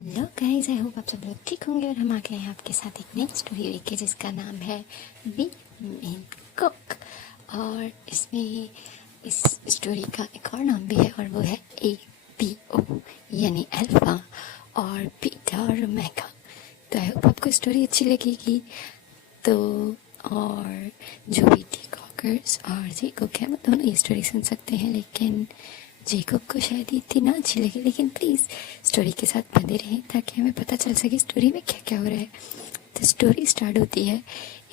Hello guys, I hope आप सब लोग ठीक होंगे और हम आ गए हैं आपके साथ एक नई स्टोरी लेके जिसका नाम है बी मेन कुक। और इसमें इस स्टोरी का एक और नाम भी है और वो है APO यानी अल्फा और बीटा और ओमेगा। तो आई होप आपको स्टोरी अच्छी लगेगी। तो और जो भी टी कॉकर्स और जी कुक है वो दोनों ये स्टोरी सुन सकते हैं, लेकिन जेकब को शायद इतनी ना अच्छी लगी। लेकिन प्लीज़ स्टोरी के साथ बने रहें ताकि हमें पता चल सके स्टोरी में क्या क्या हो रहा है। तो स्टोरी स्टार्ट होती है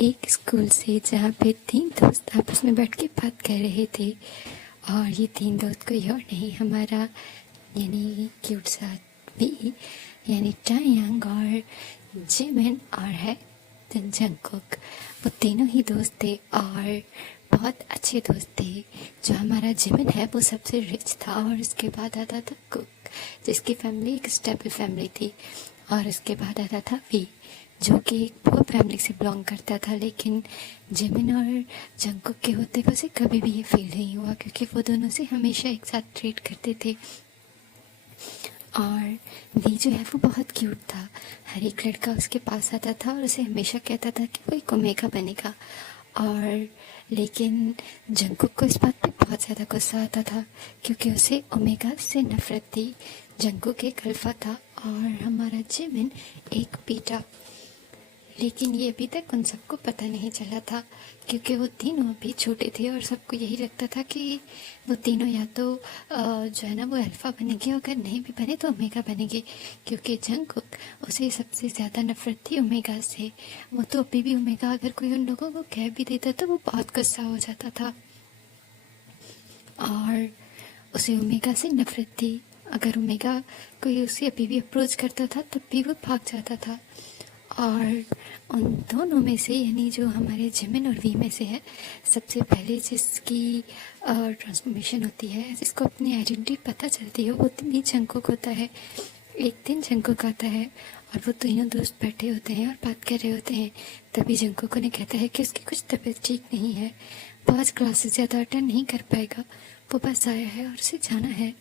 एक स्कूल से जहाँ पे 3 दोस्त आपस में बैठ के बात कर रहे थे। और ये 3 दोस्त कोई और नहीं, हमारा यानी क्यूट सा भी यानी टायांग और जिमिन और है जंगकुक। वो तीनों ही दोस्त थे और बहुत अच्छे दोस्त थे। जो हमारा जिमिन है वो सबसे रिच था और उसके बाद आता था कुक जिसकी फैमिली एक स्टेबल फैमिली थी। और उसके बाद आता था वी जो कि एक पुअर फैमिली से बिलोंग करता था। लेकिन जिमिन और जंगकुक के होते हुए उसे कभी भी ये फील नहीं हुआ क्योंकि वो दोनों से हमेशा एक साथ ट्रीट करते थे। और वी जो है वो बहुत क्यूट था। हर एक लड़का उसके पास आता था और उसे हमेशा कहता था कि वो एक ओमेगा बनेगा। और लेकिन जंगकुक को इस बात पे बहुत ज़्यादा गुस्सा आता था क्योंकि उसे ओमेगा से नफरत थी। जंगकुक एक अल्फा था और हमारा जिमिन एक बीटा। लेकिन ये अभी तक उन सबको पता नहीं चला था क्योंकि वो तीनों अभी छोटे थे और सबको यही लगता था कि वो तीनों या तो जो है ना वो अल्फ़ा बनेंगे, अगर नहीं भी बने तो ओमेगा बनेंगे। क्योंकि जंगकुक उसे सबसे ज़्यादा नफरत थी ओमेगा से। वो तो अभी भी ओमेगा अगर कोई उन लोगों को कह भी देता तो वो बहुत गुस्सा हो जाता था और उसे ओमेगा से नफरत थी। अगर ओमेगा कोई उसे अभी भी अप्रोच करता था तब भी वो भाग जाता था। और उन दोनों में से यानी जो हमारे जिमिन और वी में से है सबसे पहले जिसकी ट्रांसफॉर्मेशन होती है, जिसको अपनी आइडेंटिटी पता चलती है, वो दिन ही जंगकुक होता है। एक दिन जंगकुक आता है और वो तीनों दोस्त बैठे होते हैं और बात कर रहे होते हैं। तभी जंगकुक उन्हें कहता है कि उसकी कुछ तबीयत ठीक नहीं है, वो आज क्लासेस ज़्यादा अटेंड नहीं कर पाएगा, वो बस आया है और उसे जाना है।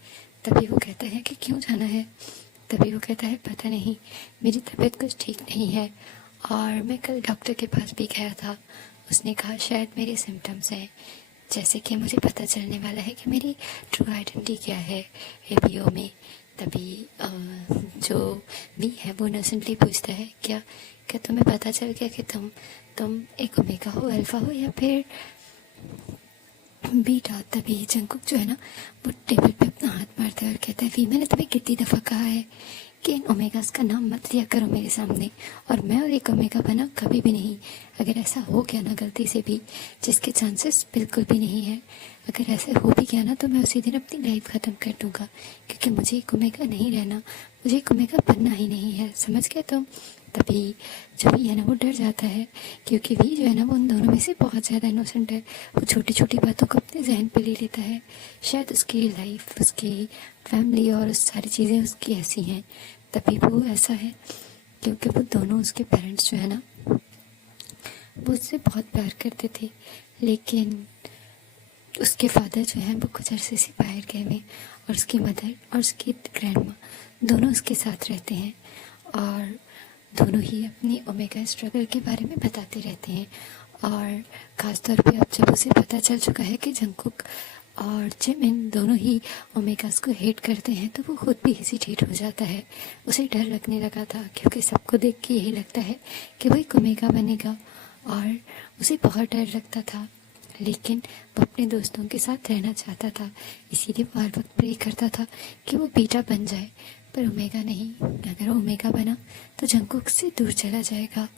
तभी वो कहता है कि क्यों जाना है। तभी वो कहता है पता नहीं, मेरी तबीयत कुछ ठीक नहीं है और मैं कल डॉक्टर के पास भी गया था। उसने कहा शायद मेरे सिम्टम्स हैं, जैसे कि मुझे पता चलने वाला है कि मेरी ट्रू आइडेंटिटी क्या है APO में। तभी जो भी है वो इनोसेंटली पूछता है क्या क्या तुम्हें पता चल गया कि तुम एक ओमेगा हो, अल्फा हो या फिर बीटा। तभी जंगकुक जो है ना वो टेबल पे अपना हाथ मारता है और कहता है वी मैंने तुम्हें कितनी दफ़ा कहा है कि इन ओमेगास का नाम मत लिया करो मेरे सामने, और मैं और एक ओमेगा बना कभी भी नहीं। अगर ऐसा हो गया ना गलती से भी, जिसके चांसेस बिल्कुल भी नहीं है, अगर ऐसा हो भी गया ना तो मैं उसी दिन अपनी लाइफ ख़त्म कर दूँगा क्योंकि मुझे एक ओमेगा नहीं रहना, मुझे एक ओमेगा बनना ही नहीं है, समझ गए तुम। तभी जो भी है ना वो डर जाता है क्योंकि वी जो है ना वो उन दोनों में से बहुत ज़्यादा इनोसेंट है। वो छोटी छोटी बातों को अपने जहन पे ले लेता है। शायद उसकी लाइफ, उसकी फैमिली और उस सारी चीज़ें उसकी ऐसी हैं, तभी वो ऐसा है। क्योंकि वो दोनों उसके पेरेंट्स जो है ना वो उससे बहुत प्यार करते थे, लेकिन उसके फादर जो हैं वो कुछ अरसे से बाहर गए हुए और उसकी मदर और उसकी ग्रैंड माँ दोनों उसके साथ रहते हैं और दोनों ही अपनी ओमेगा स्ट्रगल के बारे में बताते रहते हैं। और ख़ास तौर पे अब जब उसे पता चल चुका है कि जंगकुक और जिमिन दोनों ही ओमेगास को हेट करते हैं तो वो खुद भी हेजिटेट हो जाता है। उसे डर लगने लगा था क्योंकि सबको देख के यही लगता है कि वो एक ओमेगा बनेगा और उसे बहुत डर लगता था। लेकिन वो अपने दोस्तों के साथ रहना चाहता था, इसीलिए वो हर वक्त प्रे करता था कि वो बीटा बन जाए, पर ओमेगा नहीं। अगर ओमेगा बना तो जंगकुक से दूर चला जाएगा।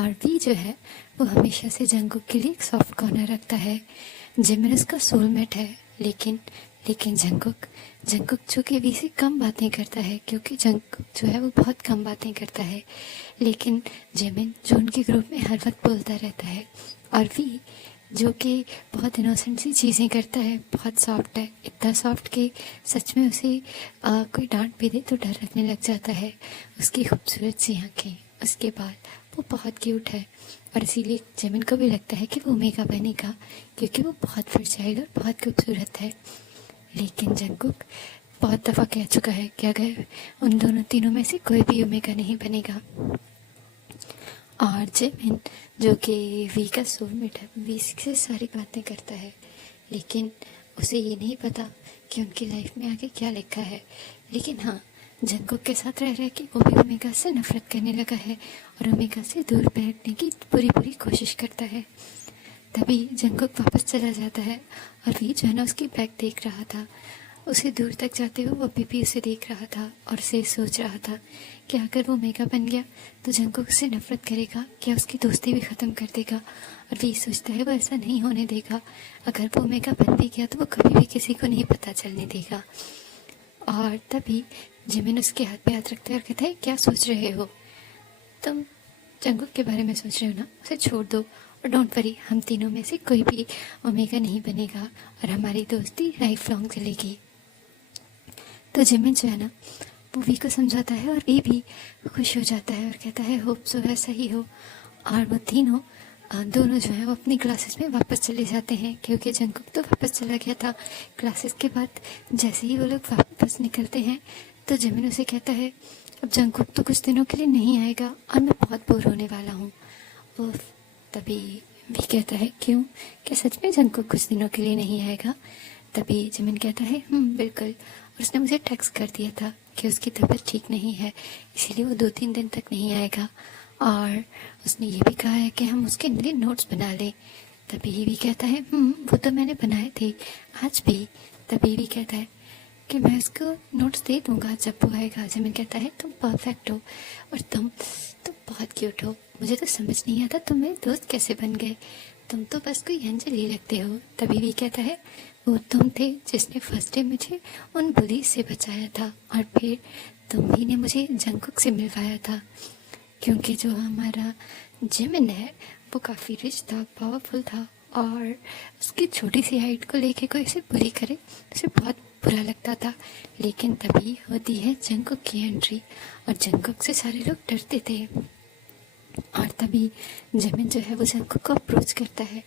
और वी जो है वो हमेशा से जंगकुक के लिए एक सॉफ्ट कॉर्नर रखता है। जिमिन उसका सोलमेट है, लेकिन जंगकुक जो कि वी से कम बातें करता है क्योंकि जंगकुक जो है वो बहुत कम बातें करता है। लेकिन जिमिन जो उनके ग्रुप में हर वक्त बोलता रहता है, और वी जो कि बहुत इनोसेंट सी चीज़ें करता है, बहुत सॉफ्ट है, इतना सॉफ्ट कि सच में उसे कोई डांट भी दे तो डर लगने लग जाता है। उसकी खूबसूरत सी आँखें, उसके बाल, वो बहुत क्यूट है और इसीलिए जिमिन को भी लगता है कि वो ओमेगा बनेगा क्योंकि वो बहुत फर्टाइल और बहुत खूबसूरत है। लेकिन जंगकुक बहुत दफ़ा कह चुका है कि अगर उन दोनों तीनों में से कोई भी ओमेगा नहीं बनेगा। और जिमिन जो कि वी का सोलमेट है, वी से सारी बातें करता है, लेकिन उसे ये नहीं पता कि उनकी लाइफ में आगे क्या लिखा है। लेकिन हाँ, जंगकुक के साथ रह रह के वो भी ओमेगा से नफरत करने लगा है और ओमेगा से दूर बैठने की पूरी कोशिश करता है। तभी जंगकुक वापस चला जाता है और वी जो है ना उसकी बैग देख रहा था। उसे दूर तक जाते हुए वो भी उसे देख रहा था और उसे सोच रहा था कि अगर वो ओमेगा बन गया तो जंगकुक उससे नफरत करेगा, क्या उसकी दोस्ती भी ख़त्म कर देगा। और वी सोचता है वो ऐसा नहीं होने देगा, अगर वो ओमेगा बन भी गया तो वो कभी भी किसी को नहीं पता चलने देगा। और तभी जिमिन उसके हाथ पे हाथ रखते हैं और कहता है, क्या सोच रहे हो तुम? जंगकुक के बारे में सोच रहे हो ना, उसे छोड़ दो और डोंट वरी, हम तीनों में से कोई भी ओमेगा नहीं बनेगा और हमारी दोस्ती लाइफ लॉन्ग चलेगी। तो जिमिन जो है ना वो वी को समझाता है और वी भी खुश हो जाता है और कहता है होप सो ऐसा ही हो। और वो तीनों दोनों जो है वो अपनी क्लासेस में वापस चले जाते हैं, क्योंकि जंगकुक तो वापस चला गया था क्लासेस के बाद। जैसे ही वो लोग वापस निकलते हैं तो जिमिन उसे कहता है, अब जंगकुक तो कुछ दिनों के लिए नहीं आएगा और मैं बहुत बोर होने वाला हूँ। तभी वी कहता है, क्यों, क्या सच में जंगकुक कुछ दिनों के लिए नहीं आएगा? तभी जिमिन कहता है, बिल्कुल, और उसने मुझे टेक्स्ट कर दिया था कि उसकी तबीयत ठीक नहीं है, इसीलिए वो 2-3 दिन तक नहीं आएगा। और उसने ये भी कहा है कि हम उसके लिए नोट्स बना लें। तभी भी कहता है, वो तो मैंने बनाए थे आज भी। तभी भी कहता है कि मैं उसको नोट्स दे दूंगा जब वो आएगा। जिमिन कहता है, तुम परफेक्ट हो और तुम बहुत क्यूट हो, मुझे तो समझ नहीं आता तुम मेरे दोस्त कैसे बन गए, तुम तो बस कोई अंजलि लगते हो। तभी भी कहता है, वो तुम थे जिसने फर्स्ट डे मुझे उन बुली से बचाया था और फिर तुम ही ने मुझे जंगकुक से मिलवाया था, क्योंकि जो हमारा जिमिन है वो काफ़ी रिच था, पावरफुल था और उसकी छोटी सी हाइट को लेके कोई उसे बुरी करे उसे बहुत बुरा लगता था। लेकिन तभी होती है जंगकुक की एंट्री और जंगकुक से सारे लोग डरते थे। और तभी जिमिन जो है वो जंगकुक को अप्रोच करता है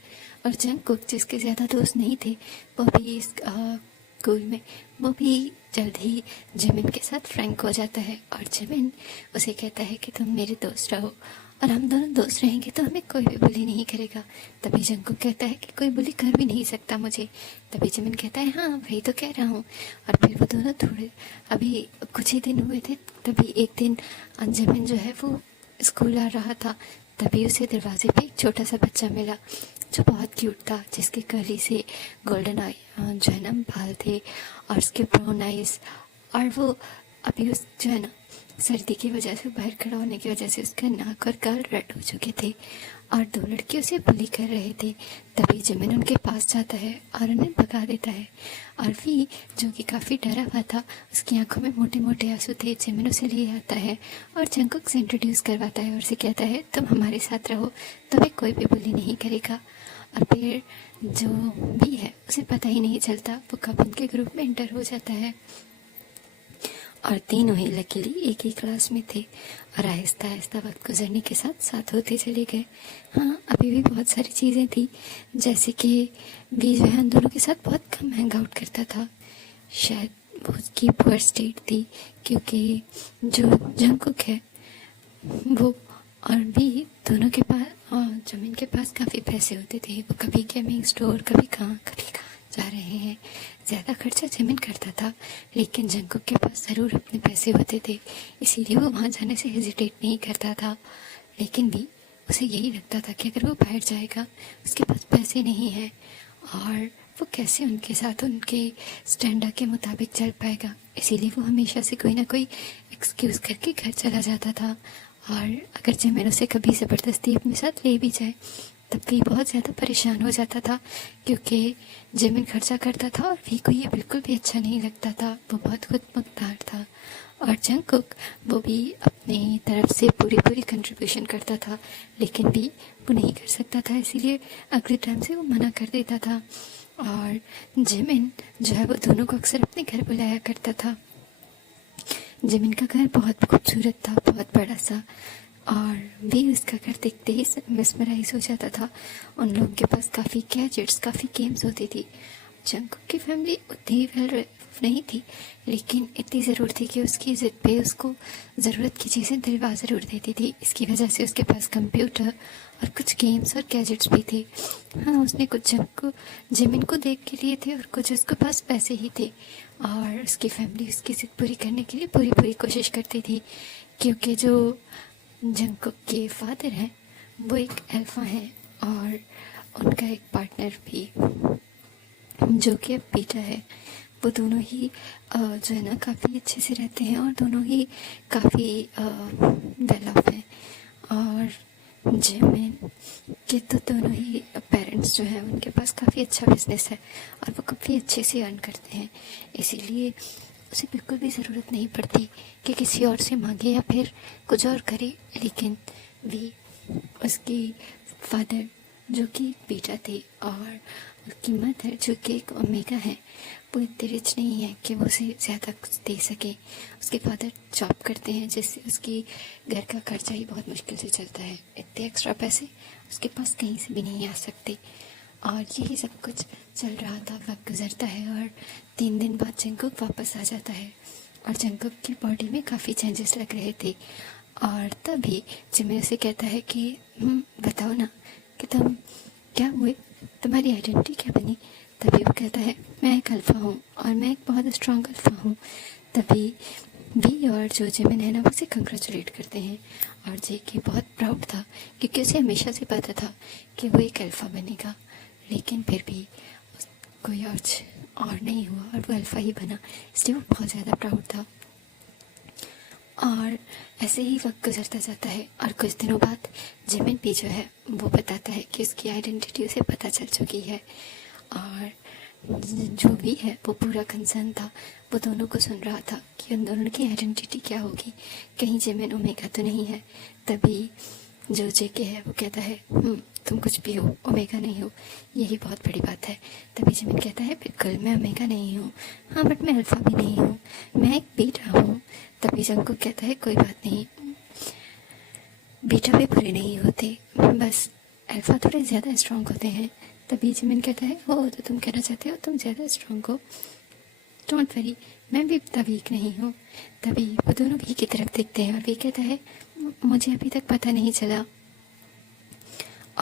और जंगकुक जिसके ज़्यादा दोस्त नहीं थे वो भी इस स्कूल में वो भी जल्द ही जिमिन के साथ फ्रैंक हो जाता है और जिमिन उसे कहता है कि तुम मेरे दोस्त रहो और हम दोनों दोस्त रहेंगे तो हमें कोई भी बुली नहीं करेगा। तभी जंगकुक कहता है कि कोई बुली कर भी नहीं सकता मुझे। तभी जिमिन कहता है, हाँ वही तो कह रहा हूँ। और फिर वो दोनों थोड़े अभी कुछ ही दिन हुए थे, तभी एक दिन जिमिन जो है वो स्कूल आ रहा था, तभी उसे दरवाजे पे एक छोटा सा बच्चा मिला जो बहुत क्यूट था, जिसके कर्ली से गोल्डन आई जो है ना बाल थे और उसके ब्राउन आइज। और वो अभी उस जो है ना सर्दी की वजह से बाहर खड़ा होने की वजह से उसका नाक और गाल रेड हो चुके थे और 2 लड़के उसे बुली कर रहे थे। तभी जिमिन उनके पास जाता है और उन्हें भगा देता है और वी जो कि काफ़ी डरा हुआ था, उसकी आंखों में मोटे मोटे आंसू थे। जिमिन उसे ले आता है और जंगकुक से इंट्रोड्यूस करवाता है और उसे कहता है, तुम हमारे साथ रहो, तुम्हें कोई भी बुली नहीं करेगा। और फिर जो भी है उसे पता ही नहीं चलता वो कब उनके ग्रुप में एंटर हो जाता है और तीनों ही लकीली एक ही क्लास में थे और आहिस्ता आहिस्ता वक्त गुजरने के साथ साथ होते चले गए। हाँ, अभी भी बहुत सारी चीज़ें थी, जैसे कि वी जो है उन दोनों के साथ बहुत कम हैंग आउट करता था। शायद वो उसकी पुअर स्टेट थी, क्योंकि जो जंगकुक है वो और भी दोनों के पास जमीन के पास काफ़ी पैसे होते थे। वो कभी गेमिंग स्टोर, कभी कहाँ जा रहे हैं। ज़्यादा खर्चा जमीन करता था, लेकिन जंगकुक के पास ज़रूर अपने पैसे होते थे, इसीलिए वो वहाँ जाने से हेजिटेट नहीं करता था। लेकिन भी उसे यही लगता था कि अगर वो बाहर जाएगा उसके पास पैसे नहीं है और वो कैसे उनके साथ उनके स्टैंडर्ड के मुताबिक चल पाएगा। इसीलिए वो हमेशा से कोई ना कोई एक्सक्यूज़ करके घर चला जाता था। और अगर जिमिन उसे कभी ज़बरदस्ती अपने साथ ले भी जाए तब भी बहुत ज़्यादा परेशान हो जाता था, क्योंकि जिमिन खर्चा करता था और वी को ये बिल्कुल भी अच्छा नहीं लगता था। वो बहुत खुद मुख्तार था और जंगकुक वो भी अपनी तरफ से पूरी कंट्रीब्यूशन करता था, लेकिन भी वो नहीं कर सकता था, इसीलिए अगले टाइम से वो मना कर देता था। और जिमिन जो है वो दोनों को अक्सर अपने घर बुलाया करता था। जिमिन का घर बहुत खूबसूरत था, बहुत बड़ा सा, और वी उसका घर देखते ही मिसमराइज हो जाता था। उन लोगों के पास काफ़ी गैजेट्स, काफ़ी गेम्स होती थी। जंगकुक की फैमिली उतनी वेल खौफ नहीं थी, लेकिन इतनी ज़रूर थी कि उसकी ज़िद पे उसको ज़रूरत की चीज़ें दिलवा ज़रूर देती थी। इसकी वजह से उसके पास कंप्यूटर और कुछ गेम्स और गैजेट्स भी थे। हाँ, उसने कुछ जिमिन को देख के लिए थे और कुछ उसके पास पैसे ही थे। और उसकी फैमिली उसकी ज़िद पूरी करने के लिए पूरी पूरी कोशिश करती थी, क्योंकि जो जंगकुक के फादर हैं वो एक अल्फा हैं और उनका एक पार्टनर भी जो कि अब पीटर है। वो दोनों ही जो है ना काफ़ी अच्छे से रहते हैं और दोनों ही काफ़ी वेल ऑफ हैं। और जिमिन के तो दोनों ही पेरेंट्स जो हैं उनके पास काफ़ी अच्छा बिजनेस है और वो काफ़ी अच्छे से अर्न करते हैं, इसीलिए उसे बिल्कुल भी ज़रूरत नहीं पड़ती कि किसी और से मांगे या फिर कुछ और करे। लेकिन भी उसकी फादर जो कि पीटर थे और उसकी मदर जो कि एक ओमेगा है, वो इतने रिच नहीं है कि वो उसे ज़्यादा कुछ दे सके। उसके फादर जॉब करते हैं जिससे उसकी घर का खर्चा ही बहुत मुश्किल से चलता है। इतने एक्स्ट्रा पैसे उसके पास कहीं से भी नहीं आ सकते। और यही सब कुछ चल रहा था। वक्त गुजरता है और 3 दिन बाद जंगकुक वापस आ जाता है और जंगकुक की बॉडी में काफ़ी चेंजेस लग रहे थे। और तभी जिमिन से कहता है कि बताओ ना कि तुम क्या हुए, तुम्हारी आइडेंटिटी क्या बनी। तभी वो कहता है मैं एक अल्फ़ा हूँ और मैं एक बहुत स्ट्रॉन्ग अल्फ़ा हूँ। तभी बी और जो जिमिन है ना वो उसे कंग्रेचुलेट करते हैं और जे के बहुत प्राउड था क्योंकि उसे हमेशा से पता था कि वो एक अल्फ़ा बनेगा, लेकिन फिर भी कोई और नहीं हुआ और वो अल्फ़ा ही बना, इसलिए वो बहुत ज़्यादा प्राउड था। और ऐसे ही वक्त गुजरता जाता है और कुछ दिनों बाद जिमिन भी जो है वो बताता है कि उसकी आइडेंटिटी उसे पता चल चुकी है। और जो भी है वो पूरा कंसर्न था, वो दोनों को सुन रहा था कि उन दोनों की आइडेंटिटी क्या होगी, कहीं जिमिन ओमेगा तो नहीं है। तभी जो जेके है वो कहता है तुम कुछ भी हो, ओमेगा नहीं हो, यही बहुत बड़ी बात है। तभी जिमिन कहता है बिल्कुल मैं ओमेगा नहीं हूँ, हाँ बट मैं अल्फ़ा भी नहीं हूँ, मैं एक बीटा हूँ। तभी जंगकुक कहता है कोई बात नहीं, बीटा भी बुरे नहीं होते, बस अल्फ़ा थोड़े ज़्यादा स्ट्रॉन्ग होते हैं। तभी जिमिन कहता है हो तो तुम कहना चाहते हो तुम ज़्यादा स्ट्रॉन्ग हो, डोंट वरी मैं भी इतना वीक नहीं हूँ। तभी वो दोनों वी की तरफ देखते हैं और वी कहता है मुझे अभी तक पता नहीं चला।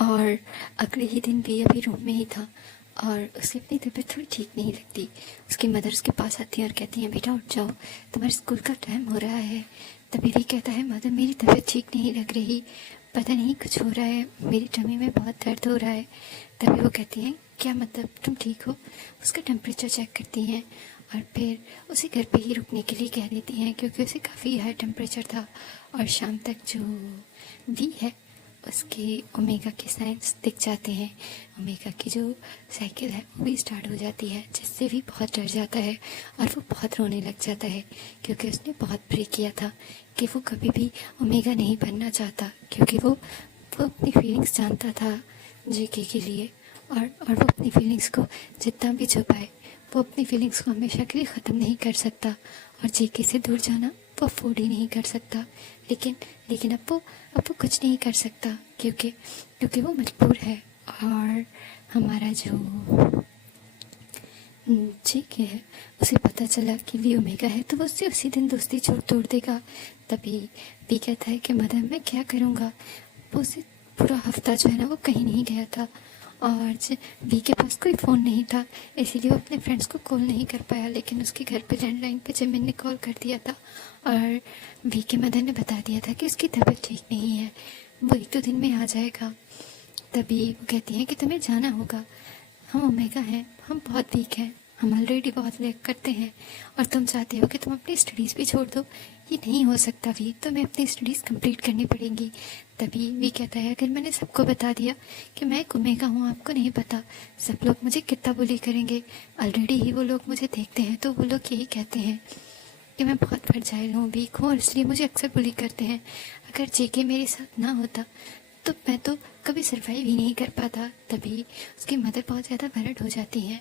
और अगले ही दिन भी अभी रूम में ही था और उसकी अपनी तबीयत थोड़ी ठीक नहीं लगती। उसकी मदर उसके पास आती हैं और कहती हैं बेटा उठ जाओ, तुम्हारे स्कूल का टाइम हो रहा है। तभी भी कहता है मदर मेरी तबीयत ठीक नहीं लग रही, पता नहीं कुछ हो रहा है, मेरी टमी में बहुत दर्द हो रहा है। तभी वो कहती हैं क्या मतलब तुम ठीक हो। उसका टेम्परेचर चेक करती हैं और फिर उसे घर पे ही रुकने के लिए कह देती हैं क्योंकि उसे काफ़ी हाई टेम्परेचर था। और शाम तक जो वी है उसके ओमेगा के साइंस दिख जाते हैं, ओमेगा की जो साइकिल है वो भी स्टार्ट हो जाती है, जिससे भी बहुत डर जाता है और वो बहुत रोने लग जाता है क्योंकि उसने बहुत प्रे किया था कि वो कभी भी ओमेगा नहीं बनना चाहता, क्योंकि वो अपनी फीलिंग्स जानता था जेके के लिए। और वो अपनी फीलिंग्स को जितना भी छुपाए वो अपनी फीलिंग्स को हमेशा के लिए ख़त्म नहीं कर सकता और जेके से दूर जाना वो अफोर्ड ही नहीं कर सकता। लेकिन अब वो कुछ नहीं कर सकता क्योंकि वो मजबूर है। और हमारा जो जेके है उसे पता चला कि वी ओमेगा है तो वो उससे उसी दिन दोस्ती तोड़ देगा। तभी वी कहता है कि मदर मैं क्या करूँगा। वो उसे पूरा हफ्ता जो है ना वो कहीं नहीं गया था और वी के पास कोई फ़ोन नहीं था, इसीलिए वो अपने फ्रेंड्स को कॉल नहीं कर पाया। लेकिन उसके घर पे लैंडलाइन पे जिमिन ने कॉल कर दिया था और वी के मदर ने बता दिया था कि उसकी तबीयत ठीक नहीं है, वो 1-2 दिन में आ जाएगा। तभी वो कहती हैं कि तुम्हें जाना होगा, हम ओमेगा हैं, हम बहुत वीक हैं, हम ऑलरेडी बहुत लैग करते हैं और तुम चाहते हो कि तुम अपनी स्टडीज़ भी छोड़ दो। ये नहीं हो सकता वी, तुम्हें अपनी स्टडीज़ कंप्लीट करनी पड़ेंगी। तभी वी कहता है अगर मैंने सबको बता दिया कि मैं एक ओमेगा हूँ, आपको नहीं पता, सब लोग मुझे कितना बुली करेंगे। ऑलरेडी ही वो लोग मुझे देखते हैं तो वो लोग यही कहते हैं कि मैं बहुत फ्रजाइल हूँ, वीक हूँ और इसलिए मुझे अक्सर बुली करते हैं। अगर जेके मेरे साथ ना होता तो मैं तो कभी सर्वाइव ही नहीं कर पाता। तभी उसकी मदर बहुत ज़्यादा वरिड हो जाती हैं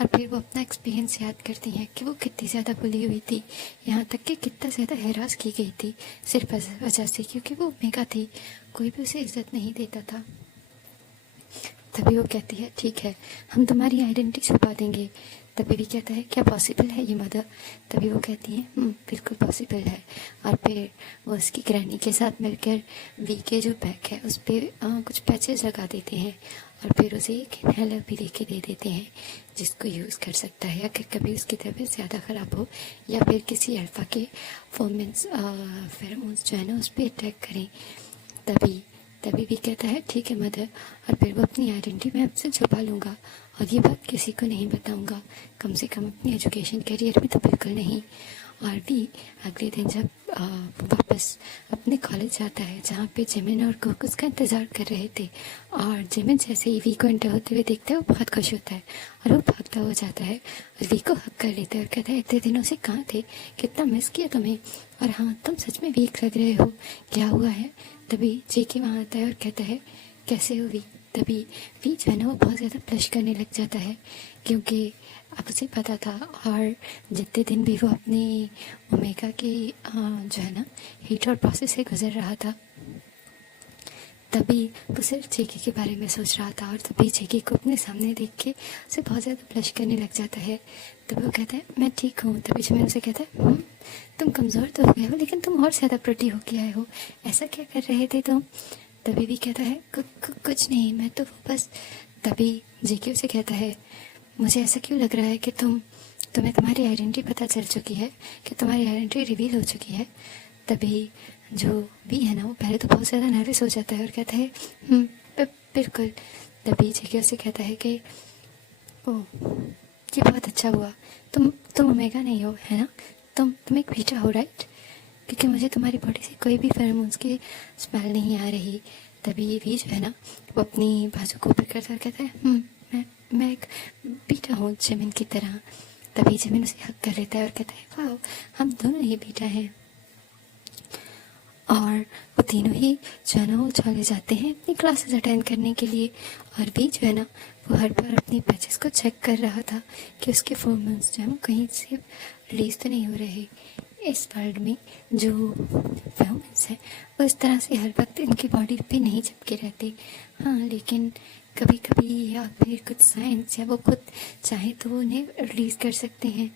और फिर वो अपना एक्सपीरियंस याद करती हैं कि वो कितनी ज़्यादा बुली हुई थी, यहाँ तक कि कितना ज़्यादा हैरास की गई थी सिर्फ वजह से क्योंकि वो ओमेगा थी, कोई भी उसे इज्जत नहीं देता था। तभी वो कहती है ठीक है हम तुम्हारी आइडेंटिटी छुपा देंगे। तभी भी कहता है क्या पॉसिबल है ये मदर? तभी वो कहती है बिल्कुल पॉसिबल है। और फिर वो उसकी ग्रैनी के साथ मिलकर वी के जो बैग है उस पर कुछ पैचेस लगा देते हैं और फिर उसे एक इनहेलर भी लेके दे देते हैं जिसको यूज़ कर सकता है अगर कभी उसकी तबीयत ज़्यादा ख़राब हो या फिर किसी अल्फ़ा के फेरोमोन्स जो है ना उस पर अटैक करें। तभी तभी भी कहता है ठीक है मदर, और फिर वो अपनी आइडेंटिटी मैं आपसे छुपा लूँगा और ये बात किसी को नहीं बताऊँगा, कम से कम अपनी एजुकेशन करियर में तो बिल्कुल नहीं। और भी अगले दिन जब वापस अपने कॉलेज जाता है जहाँ पे जिमिन और कुक उसका इंतज़ार कर रहे थे और जिमिन जैसे ही वी को एंटर होते हुए देखता है वो बहुत खुश होता है और वो भागता हो जाता है और वी को हक कर लेता है और कहता है इतने दिनों से कहाँ थे, कितना मिस किया तुम्हें, और हाँ तुम सच में वीक लग रहे हो, क्या हुआ है? तभी जेके वहाँ आता है और कहता है कैसे हो वी? तभी वी जो है ना वो बहुत ज़्यादा ब्लश करने लग जाता है क्योंकि अब उसे पता था और जितने दिन भी वो अपने ओमेगा के जो है ना हीट और प्रोसेस से गुजर रहा था तभी वो सिर्फ जेके के बारे में सोच रहा था और तभी जेके को अपने सामने देख के उसे बहुत ज़्यादा ब्लश करने लग जाता है। तभी वो कहता है मैं ठीक हूँ। तभी जिमिन उसे कहता है तुम कमज़ोर तो हो गए हो लेकिन तुम और ज़्यादा प्रिटी होके आए हो, ऐसा क्या कर रहे थे तुम? तभी भी कहता है कुछ नहीं, मैं तो बस। तभी जेके उसे कहता है मुझे ऐसा क्यों लग रहा है कि तुम्हें तुम्हारी आइडेंटिटी पता चल चुकी है, कि तुम्हारी आइडेंटिटी रिवील हो चुकी है। तभी जो भी है ना वो पहले तो बहुत ज़्यादा नर्वस हो जाता है और कहता है बिल्कुल। तभी जेके उसे कहता है कि ओह ये बहुत अच्छा हुआ, तुम ओमेगा नहीं हो है ना, तुम एक बीटा हो राइट, क्योंकि मुझे तुम्हारी बॉडी से कोई भी फेरोमोन्स की स्मेल नहीं आ रही। तभी भी जो है ना वो अपनी बाजू को ऊपर करता और कहता है मैं एक बीटा हूँ जिमिन की तरह। तभी जिमिन उसे हक कर लेता है और कहता है वाह हम दोनों ही बीटा हैं। और वो तीनों ही जो है ना वो चले जाते हैं अपनी क्लासेस अटेंड करने के लिए और भी जो है ना वो हर बार अपनी पैचेस को चेक कर रहा था कि उसके फॉर्मन्स जो है वो कहीं से रिलीज तो नहीं हो रहे। इस वर्ल्ड में जो फॉर्मन्स है वो इस तरह से हर वक्त इनकी बॉडी पे नहीं चिपके रहते। हाँ लेकिन कभी कभी या फिर कुछ साइंस या वो खुद चाहे तो वो उन्हें रिलीज़ कर सकते हैं,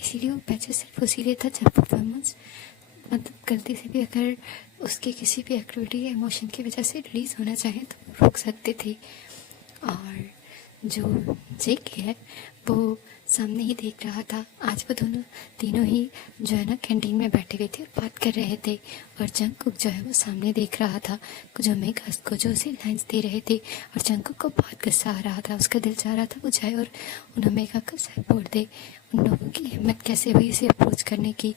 इसीलिए वो पैचेस सिर्फ उसी लिए था जब परफॉर्मेंस मतलब गलती से भी अगर उसके किसी भी एक्टिविटी या इमोशन की वजह से रिलीज़ होना चाहे तो वो रोक सकते थे। और जो जेके है वो सामने ही देख रहा था। आज वो दोनों तीनों ही जो है ना कैंटीन में बैठे हुए थे और बात कर रहे थे और जंगकुक जो है वो सामने देख रहा था जो ओमेगा को जो उसे लाइन्स दे रहे थे और जंगकुक को बहुत गुस्सा आ रहा था, उसका दिल चाह रहा था वो जाए और उन ओमेगा का सर फोड़ दे। उन लोगों की हिम्मत कैसे हुई इसे अप्रोच करने की,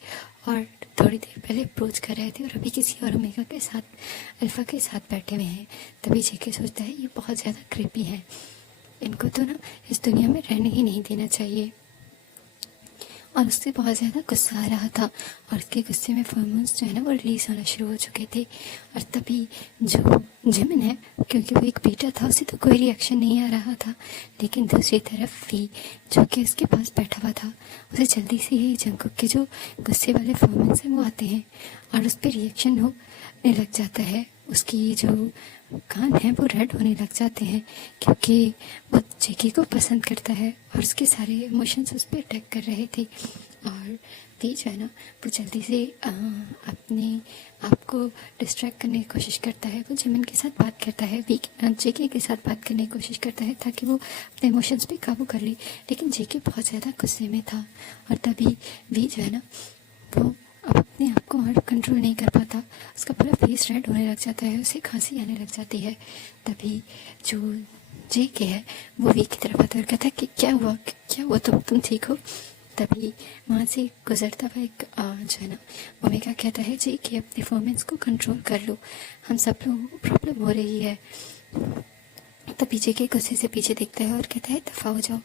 और थोड़ी देर पहले अप्रोच कर रहे थे और अभी किसी और ओमेगा के साथ अल्फ़ा के साथ बैठे हुए हैं। तभी जेके सोचता है ये बहुत ज़्यादा क्रीपी है, इनको तो ना इस दुनिया में रहने ही नहीं देना चाहिए। और उससे बहुत ज़्यादा गुस्सा आ रहा था और उसके गुस्से में हार्मोन्स जो है ना वो रिलीज़ होना शुरू हो चुके थे। और तभी जो जिमिन है क्योंकि वो एक बेटा था उसे तो कोई रिएक्शन नहीं आ रहा था, लेकिन दूसरी तरफ वी जो कि उसके पास बैठा हुआ था उसे जल्दी से ही जंगकुक के जो गुस्से वाले हार्मोन्स हैं वो आते हैं और उस पर रिएक्शन होने लग जाता है। उसकी जो कान है वो रेड होने लग जाते हैं क्योंकि वो जेके को पसंद करता है और उसके सारे इमोशंस उस पर अटैक कर रहे थे। और वी जो है ना वो जल्दी से अपने आप को डिस्ट्रैक्ट करने की कोशिश करता है। वो जिमिन के साथ बात करता है, जेके के साथ बात करने की कोशिश करता है ताकि वो अपने इमोशंस पे काबू कर ले, लेकिन जेके बहुत ज़्यादा गुस्से में था। और तभी वी जो है ना वो अब अपने आप को और कंट्रोल नहीं कर पाता, उसका पूरा फेस रेड होने लग जाता है, उसे खांसी आने लग जाती है। तभी जो जेके है वो वी की तरफ आता है और कहता है कि क्या हुआ तुम ठीक हो? तभी वहाँ से गुजरता हुआ एक जो है ना ओमेगा कहता है जेके अपने परफॉर्मेंस को कंट्रोल कर लो, हम सब लोग प्रॉब्लम हो रही है। तभी जेके गुस्से से पीछे देखता है और कहता है दफ़ा हो जाओ,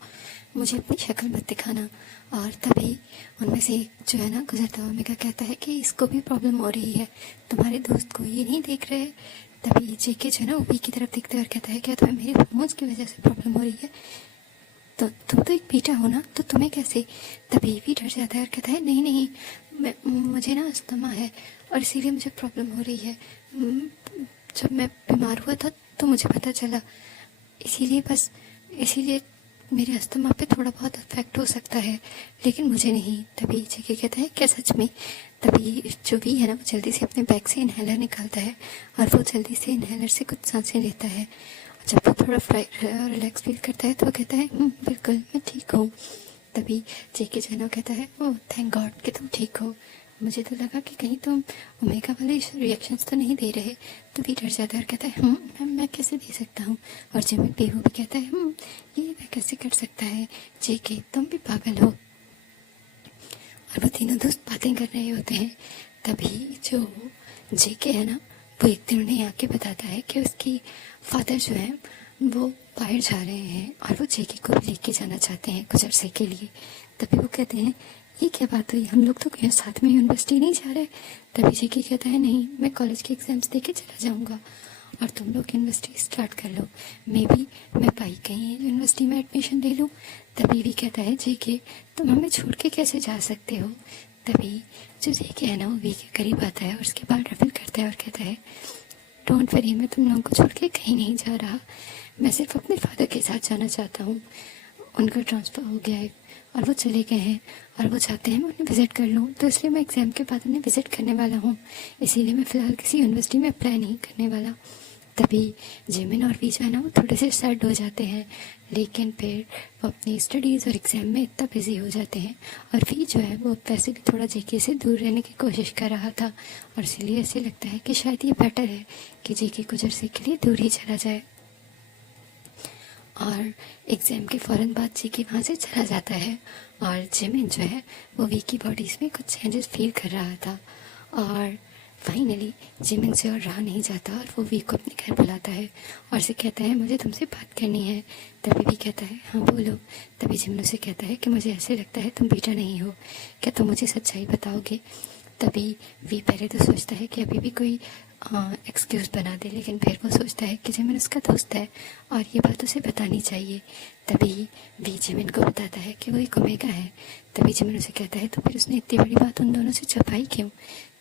मुझे अपनी शक्ल मत दिखाना। और तभी उनमें से जो है ना गुजरता हुआ ओमेगा कहता है कि इसको भी प्रॉब्लम हो रही है, तुम्हारे दोस्त को ये नहीं देख रहे। तभी जेके जो है ना वी की तरफ देखता है और कहता है क्या तुम्हें मेरे हार्मोन्स की वजह से प्रॉब्लम हो रही है? तो तुम तो एक बेटा हो ना, तो तुम्हें कैसे? तभी भी डर जाता है और कहता है नहीं मुझे ना अस्थमा है और इसीलिए मुझे प्रॉब्लम हो रही है। जब मैं बीमार हुआ था तो मुझे पता चला, इसीलिए मेरे अस्थमा पे थोड़ा बहुत इफेक्ट हो सकता है, लेकिन मुझे नहीं। तभी जेके कहता है क्या सच में? तभी जो भी है ना, वो जल्दी से अपने बैग से इनहेलर निकालता है और वो जल्दी से इनहेलर से कुछ सांसें लेता है। जब वो थोड़ा रिलैक्स फील करता है तो वो कहता है बिल्कुल मैं ठीक हूँ। तभी जेके जो है ना कहता है ओह थैंक गॉड कि तुम ठीक हो, मुझे तो लगा कि कहीं तुम ओमेगा वाले रिएक्शंस तो नहीं दे रहे। तभी डर जाता है और कहता है मैं कैसे दे सकता हूँ। और जिमिन बेहू भी कहता है ये मैं कैसे कर सकता है, जेके तुम भी पागल हो। और वो तीनों दोस्त बातें कर रहे होते हैं। तभी जो जेके है ना, वो एक दिन उन्हें आके बताता है कि उसकी फादर जो है वो बाहर जा रहे हैं और वो जेके को भी लेके जाना चाहते हैं कुछ अरसे के लिए। तभी वो कहते हैं ये क्या बात हुई, हम लोग तो कहीं साथ में यूनिवर्सिटी नहीं जा रहे। तभी जेके कहता है नहीं, मैं कॉलेज के एग्जाम्स दे के चला जाऊँगा और तुम लोग यूनिवर्सिटी स्टार्ट कर लो, मे बी मैं पाई कहीं यूनिवर्सिटी में एडमिशन ले लूँ। तभी भी कहता है जेके तुम हमें छोड़ के कैसे जा सकते हो। तभी जो जेके है ना वो वी के करीब आता है और उसके बाल रफल करता है और कहता है डोंट वरी, मैं तुम लोगों को छोड़ के कहीं नहीं जा रहा, मैं सिर्फ अपने फादर के साथ जाना चाहता हूँ। उनका ट्रांसफ़र हो गया है और वो चले गए हैं और वो चाहते हैं मैं उन्हें विज़िट कर लूँ, तो इसलिए मैं एग्ज़ाम के बाद उन्हें विज़िट करने वाला हूँ। इसीलिए मैं फ़िलहाल किसी यूनिवर्सिटी में अप्लाई नहीं करने वाला। तभी जिमिन और वी जो है ना वो थोड़े से सैड हो जाते हैं, लेकिन फिर वो अपनी स्टडीज़ और एग्ज़ाम में इतना बिजी हो जाते हैं। और वी जो है वो वैसे भी थोड़ा जेके से दूर रहने की कोशिश कर रहा था और इसीलिए ऐसे लगता है कि शायद ये बेटर है कि जेके कुछ अरसे के लिए दूर ही चला जाए। और एग्ज़ाम के फ़ौरन बाद जेके वहाँ से चला जाता है और जिमिन जो है वो वी की बॉडीज़ में कुछ चेंजेस फील कर रहा था। और फाइनली जिमिन से और रहा नहीं जाता और वो वी को अपने घर बुलाता है और उसे कहता है मुझे तुमसे बात करनी है। तभी भी कहता है हाँ बोलो। तभी जिमिन उसे कहता है कि मुझे ऐसे लगता है तुम बेटा नहीं हो, क्या तुम मुझे सच्चाई बताओगे। तभी वी पहले तो सोचता है कि अभी भी कोई एक्सक्यूज़ बना दे, लेकिन फिर वो सोचता है कि जिमिन उसका दोस्त है और ये बात उसे बतानी चाहिए। तभी वी जिमिन को बताता है कि वो एक ओमेगा है। तभी जिमिन उसे कहता है तो फिर उसने इतनी बड़ी बात उन दोनों से छुपाई क्यों।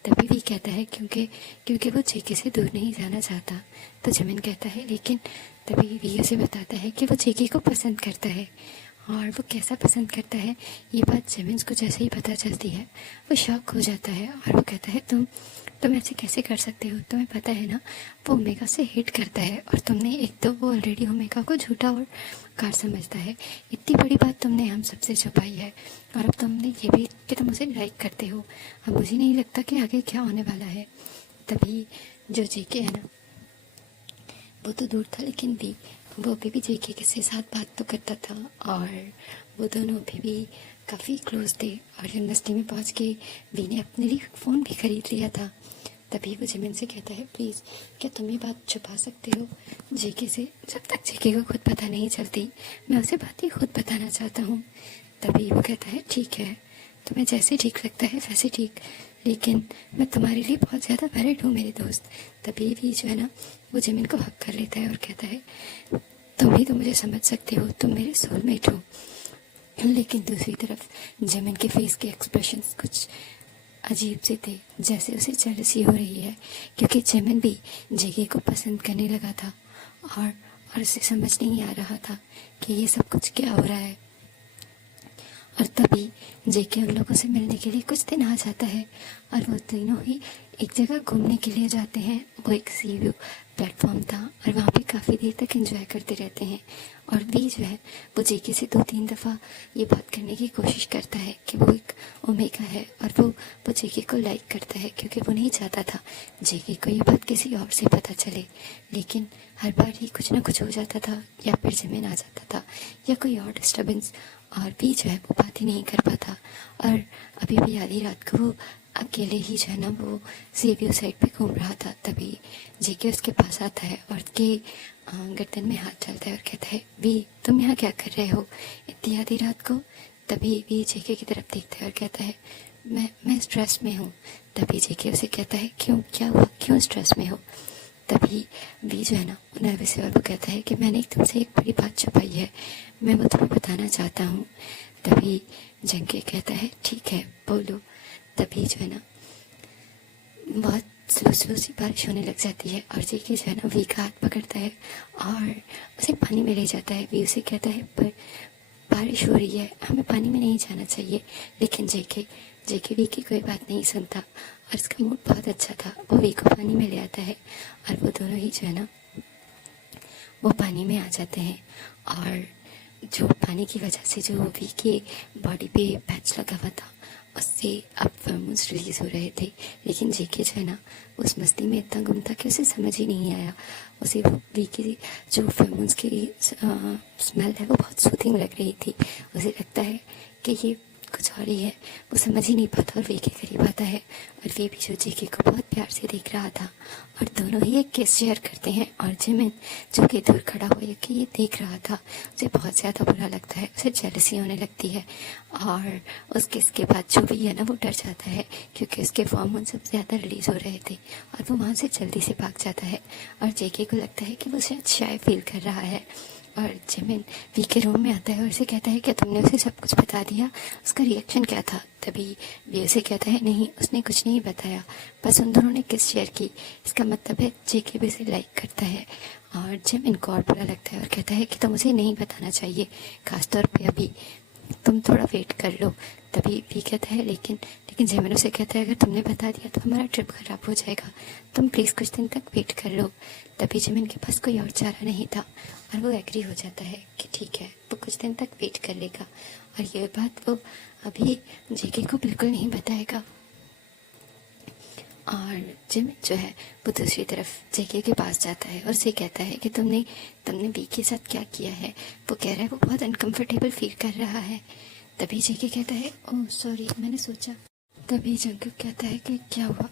तभी भी कहता है क्योंकि वो जेके से दूर नहीं जाना चाहता। तो जिमिन कहता है लेकिन, तभी वी उसे बताता है कि वो जेके को पसंद करता है और वो कैसा पसंद करता है ये बात जिमिन को जैसे ही पता चलती है वो शॉक हो जाता है और वो कहता है तुम ऐसे कैसे कर सकते हो, तुम्हें पता है ना वो ओमेगा से हेट करता है और तुमने एक तो वो ऑलरेडी ओमेगा को झूठा और कार समझता है, इतनी बड़ी बात तुमने हम सबसे छुपाई है और अब तुमने ये भी कि तुम उसे लाइक करते हो। अब मुझे नहीं लगता कि आगे क्या होने वाला है। तभी जो जेके है ना वो तो दूर था, लेकिन वो अभी भी जेके के साथ बात तो करता था और वो दोनों अभी भी काफ़ी क्लोज थे। और यूनिवर्सिटी में पहुंच के वी ने अपने लिए फ़ोन भी ख़रीद लिया था। तभी वो जिमिन से कहता है प्लीज़ क्या तुम ये बात छुपा सकते हो जेके से, जब तक जेके को खुद पता नहीं चलती मैं उसे बातें खुद बताना चाहता हूँ। तभी वो कहता है ठीक है, तुम्हें जैसे ठीक लगता है वैसे ठीक, लेकिन मैं तुम्हारे लिए बहुत ज़्यादा वैलिड हूँ मेरे दोस्त। तभी भी जो है ना वो जिमिन को हक कर लेता है और कहता है तुम ही तो मुझे समझ सकते हो, तुम मेरे सोलमेट हो। लेकिन दूसरी तरफ जिमिन के फेस के एक्सप्रेशंस कुछ अजीब से थे, जैसे उसे जेलसी हो रही है, क्योंकि जिमिन भी जेके को पसंद करने लगा था और उसे समझ नहीं आ रहा था कि ये सब कुछ क्या हो रहा है। और तभी जेके उन लोगों से मिलने के लिए कुछ दिन आ जाता है और वो तीनों ही एक जगह घूमने के लिए जाते हैं। वो एक सी व्यू प्लेटफॉर्म था और वहाँ पे काफ़ी देर तक एंजॉय करते रहते हैं। और वी जो है वो जेके से 2-3 दफ़ा ये बात करने की कोशिश करता है कि वो एक ओमेगा है और वो जेके को लाइक करता है, क्योंकि वो नहीं चाहता था जेके को ये बात किसी और से पता चले। लेकिन हर बार ही कुछ ना कुछ हो जाता था, या फिर जिमिन आ जाता था या कोई और डिस्टर्बेंस, और भी जो है वो बात ही नहीं कर पाता। और अभी भी आधी रात को वो अकेले ही जो है ना वो सीव्यू साइड पे घूम रहा था। तभी जेके उसके पास आता है और उसके गर्दन में हाथ डालता है और कहता है वी तुम यहाँ क्या कर रहे हो इतनी आधी रात को। तभी वी जेके की तरफ देखता है और कहता है मैं स्ट्रेस में हूँ। तभी जेके उसे कहता है क्यों, क्या हुआ, क्यों स्ट्रेस में हो। तभी वी जो है ना नर्वस है और वो कहता है कि मैंने तुमसे एक बड़ी बात छुपाई है, मैं वो तुम्हें बताना चाहता हूँ। तभी जेके कहता है ठीक है बोलो। तभी जो है ना बहुत स्लो सी बारिश होने लग जाती है और जेके जो है ना वी का हाथ पकड़ता है और उसे पानी में ले जाता है। वी उसे कहता है बारिश हो रही है, हमें पानी में नहीं जाना चाहिए। लेकिन जेके वी की कोई बात नहीं सुनता और उसका मूड बहुत अच्छा था। वो वी को पानी में ले आता है और वो दोनों ही जो है ना वो पानी में आ जाते हैं। और जो पानी की वजह से जो वी के बॉडी पे पैच लगा हुआ था उससे अब फेरोमोन्स रिलीज हो रहे थे। लेकिन जेके जो है ना उस मस्ती में इतना गुम था कि उसे समझ ही नहीं आया। उसे वो वी की जो फेरोमोन्स की स्मेल है वो बहुत सूथिंग लग रही थी। उसे लगता है कि ये कुछ और ही है। वो समझ ही नहीं पाता और वे के करीब आता है और वे भी जो जेके को बहुत प्यार से देख रहा था और दोनों ही एक किस शेयर करते हैं। और जिमिन जो कि दूर खड़ा हुआ कि ये देख रहा था, उसे बहुत ज़्यादा बुरा लगता है, उसे जेलसी होने लगती है। और उस किस के बाद जो भी है ना वो डर जाता है क्योंकि उसके हार्मोन सब ज़्यादा रिलीज़ हो रहे थे और वो वहाँ से जल्दी से भाग जाता है। और जेके को लगता है कि वो शायद शाय फील कर रहा है। और जिमिन वी के रूम में आता है और उसे कहता है कि तुमने उसे सब कुछ बता दिया, उसका रिएक्शन क्या था। तभी वी उसे कहता है नहीं, उसने कुछ नहीं बताया, बस उन दोनों ने किस शेयर की। इसका मतलब है जेके भी उसे लाइक करता है। और जिमिन को और बुरा लगता है और कहता है कि तुम उसे नहीं बताना चाहिए, खासतौर पे अभी, तुम थोड़ा वेट कर लो। तभी वी कहता है लेकिन जिमिन उसे कहता है अगर तुमने बता दिया तो हमारा ट्रिप खराब हो जाएगा, तुम प्लीज़ कुछ दिन तक वेट कर लो। तभी जिमिन के पास कोई और चारा नहीं था और वो एग्री हो जाता है कि ठीक है वो कुछ दिन तक वेट कर लेगा और ये बात वो अभी जेके को बिल्कुल नहीं बताएगा। और जिमिन जो है वो दूसरी तरफ जेके के पास जाता है और उसे कहता है कि तुमने वी के साथ क्या किया है। वो कह रहा है वो बहुत अनकंफर्टेबल फील कर रहा है। तभी जेके कहता है ओह सॉरी, मैंने सोचा। तभी जंकुक कहता है कि क्या हुआ,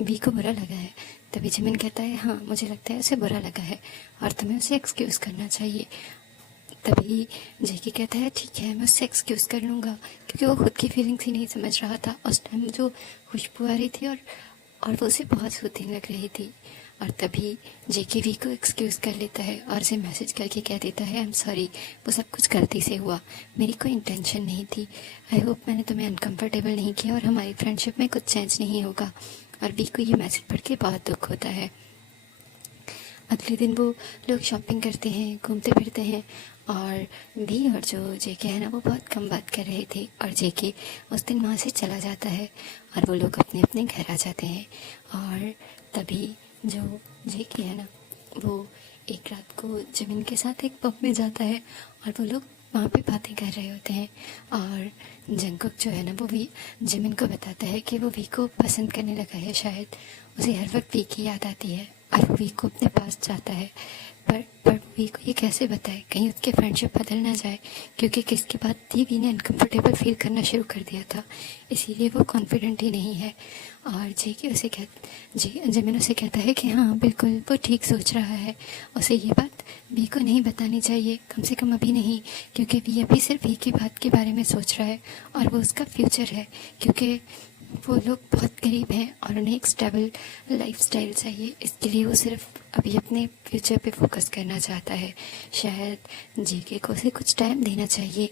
वी को बुरा लगा है। तभी जिमिन कहता है हाँ मुझे लगता है उसे बुरा लगा है और तुम्हें उसे एक्सक्यूज़ करना चाहिए। तभी जेके कहता है ठीक है मैं उससे एक्सक्यूज़ कर लूँगा क्योंकि वो खुद की फीलिंग्स ही नहीं समझ रहा था। उस टाइम जो खुशबू आ रही थी और वो उसे बहुत सूथिंग लग रही थी। और तभी जेके वी को एक्सक्यूज़ कर लेता है और उसे मैसेज करके कह देता है आई एम सॉरी, वो सब कुछ गलती से हुआ, मेरी कोई इंटेंशन नहीं थी। आई होप मैंने तुम्हें अनकंफर्टेबल नहीं किया और हमारी फ्रेंडशिप में कुछ चेंज नहीं होगा। और वी को ये मैसेज पढ़ के बहुत दुख होता है। अगले दिन वो लोग शॉपिंग करते हैं, घूमते फिरते हैं और वी और जो जेके है ना वो बहुत कम बात कर रहे थे और जेके उस दिन वहाँ से चला जाता है और वो लोग अपने अपने घर आ जाते हैं। और तभी जो जेके है ना वो एक रात को जिमिन के साथ एक पब में जाता है और वो लोग वहाँ पे बातें कर रहे होते हैं। और जंकुक जो है ना वो भी जिमिन को बताता है कि वो वी को पसंद करने लगा है, शायद उसे हर वक्त वी की याद आती है और वो वी को अपने पास चाहता है। पर वी को ये कैसे बताए, कहीं उसके फ्रेंडशिप बदल ना जाए क्योंकि किसके बाद ही वी ने अनकम्फर्टेबल फील करना शुरू कर दिया था, इसीलिए वो कॉन्फिडेंट ही नहीं है। और जिमिन उसे कहता है कि हाँ बिल्कुल वो ठीक सोच रहा है, उसे ये बात वी को नहीं बतानी चाहिए, कम से कम अभी नहीं, क्योंकि वी अभी सिर्फ वी की बात के बारे में सोच रहा है और वो उसका फ्यूचर है, क्योंकि वो लोग बहुत गरीब हैं और उन्हें एक स्टेबल लाइफस्टाइल चाहिए। इसके लिए वो सिर्फ अभी अपने फ्यूचर पे फोकस करना चाहता है। शायद जेके को उसे कुछ टाइम देना चाहिए।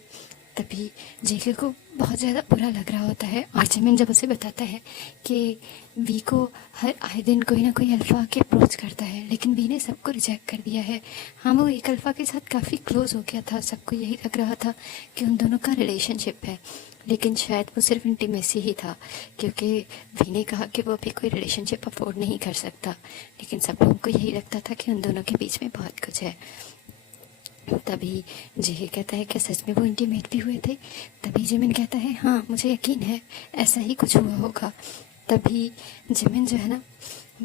तभी जेके को बहुत ज़्यादा बुरा लग रहा होता है और जिमिन जब उसे बताता है कि वी को हर आए दिन कोई ना कोई अल्फ़ा के अप्रोच करता है लेकिन वी ने सबको रिजेक्ट कर दिया है। हाँ वो एक अल्फ़ा के साथ काफ़ी क्लोज हो गया था, सबको यही लग रहा था कि उन दोनों का रिलेशनशिप है, लेकिन शायद वो सिर्फ इंटीमेसी ही था क्योंकि वी ने कहा कि वो अभी कोई रिलेशनशिप अफोर्ड नहीं कर सकता, लेकिन सब लोगों को यही लगता था कि उन दोनों के बीच में बहुत कुछ है। तभी जेके कहता है कि सच में वो इंटीमेट भी हुए थे। तभी जिमिन कहता है हाँ मुझे यकीन है ऐसा ही कुछ हुआ होगा। तभी जिमिन जो है ना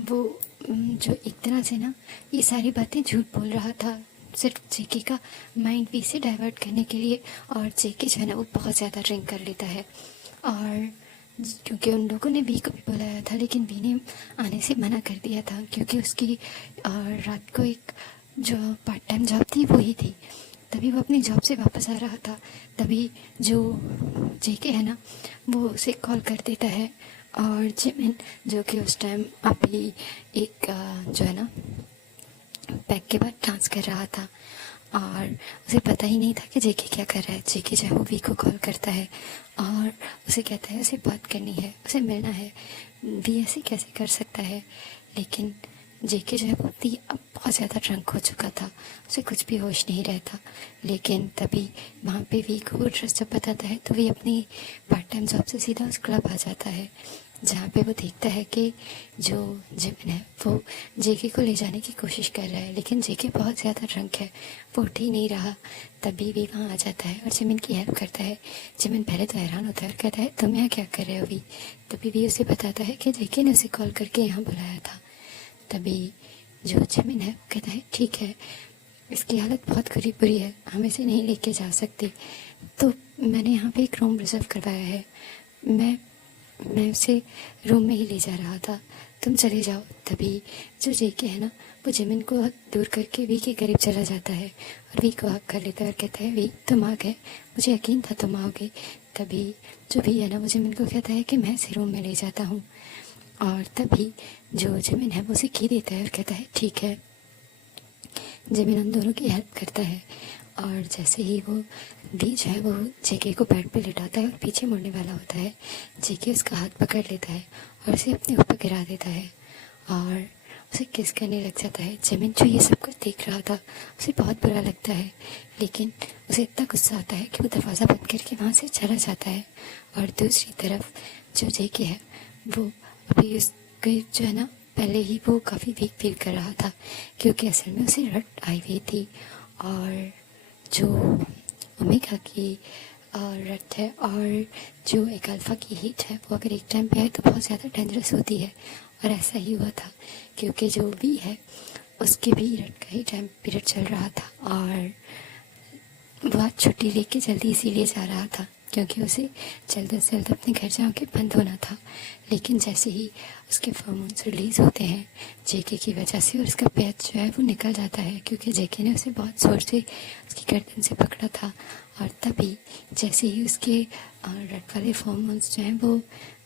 वो जो एक तरह से ना ये सारी बातें झूठ बोल रहा था सिर्फ जेके का माइंड वी से डाइवर्ट करने के लिए। और जेके जो है ना वो बहुत ज़्यादा ड्रिंक कर लेता है और क्योंकि उन लोगों ने वी को भी बुलाया था लेकिन वी ने आने से मना कर दिया था क्योंकि उसकी रात को एक जो पार्ट टाइम जॉब थी वो ही थी। तभी वो अपनी जॉब से वापस आ रहा था। तभी जो जेके है ना वो उसे कॉल कर देता है और जिमिन जो कि उस टाइम अभी एक जो है ना पैक के बाद डांस कर रहा था और उसे पता ही नहीं था कि जेके क्या कर रहा है। जेके जो है वो वी को कॉल करता है और उसे कहता है उसे बात करनी है, उसे मिलना है। वी ऐसे कैसे कर सकता है, लेकिन जेके जो है वो अपनी अब बहुत ज़्यादा ड्रंक हो चुका था, उसे कुछ भी होश नहीं रहता। लेकिन तभी वहाँ पे वी को एड्रेस जब बताता है तो वी अपनी पार्ट टाइम जॉब से सीधा उस क्लब आ जाता है, जहाँ पे वो देखता है कि जो जिमिन है वो जेके को ले जाने की कोशिश कर रहा है, लेकिन जेके बहुत ज़्यादा ड्रंक है, वो उठ ही नहीं रहा। तभी भी वहाँ आ जाता है और जिमिन की हेल्प करता है। जिमिन पहले तो हैरान होता है और कहता है तुम यहाँ क्या कर रहे हो भी। तभी भी उसे बताता है कि जेके ने उसे कॉल करके यहाँ बुलाया था। तभी जो जिमिन है वो कहता है ठीक है, इसकी हालत बहुत बुरी है, हम इसे नहीं लेके जा सकते, तो मैंने यहाँ पे एक रूम रिजर्व करवाया है, मैं उसे रूम में ही ले जा रहा था, तुम चले जाओ। तभी जो जेके है ना वो जिमिन को दूर करके वी के करीब चला जाता है और वी को हक कर लेता है और कहता है वी तुम आ गए, मुझे यकीन था तुम आओगे। तभी जो वी है ना वो जिमिन को कहता है कि मैं इसे रूम में ले जाता हूँ, और तभी जो जिमिन है वो उसे की देता है और कहता है ठीक है। जिमिन उन दोनों की हेल्प करता है और जैसे ही वो वी जो है वो जेके को बेड पे लिटाता है और पीछे मुड़ने वाला होता है, जेके उसका हाथ पकड़ लेता है और उसे अपने ऊपर गिरा देता है और उसे किस करने लग जाता है। जिमिन जो ये सब कुछ देख रहा था उसे बहुत बुरा लगता है, लेकिन उसे इतना गुस्सा आता है कि वो दरवाज़ा बंद करके वहाँ से चला जाता है। और दूसरी तरफ जो जेके है वो अभी उसके जो है ना पहले ही वो काफ़ी वीक फील कर रहा था, क्योंकि असल में उसे रट आई हुई थी और जो ओमेगा की रट है और जो एक अल्फ़ा की हीट है वो अगर एक टाइम पे है तो बहुत ज़्यादा डेंजरस होती है। और ऐसा ही हुआ था, क्योंकि जो वी है उसके भी रट का ही टाइम पीरियड चल रहा था और वो आज छुट्टी लेके जल्दी इसीलिए जा रहा था क्योंकि उसे जल्द से जल्द अपने घर जाके बंद होना था। लेकिन जैसे ही उसके हार्मोन्स रिलीज़ होते हैं जेके की वजह से और उसका पैच जो है वो निकल जाता है, क्योंकि जेके ने उसे बहुत ज़ोर से उसकी गर्दन से पकड़ा था। और तभी जैसे ही उसके रट वाले हार्मोन्स जो हैं वो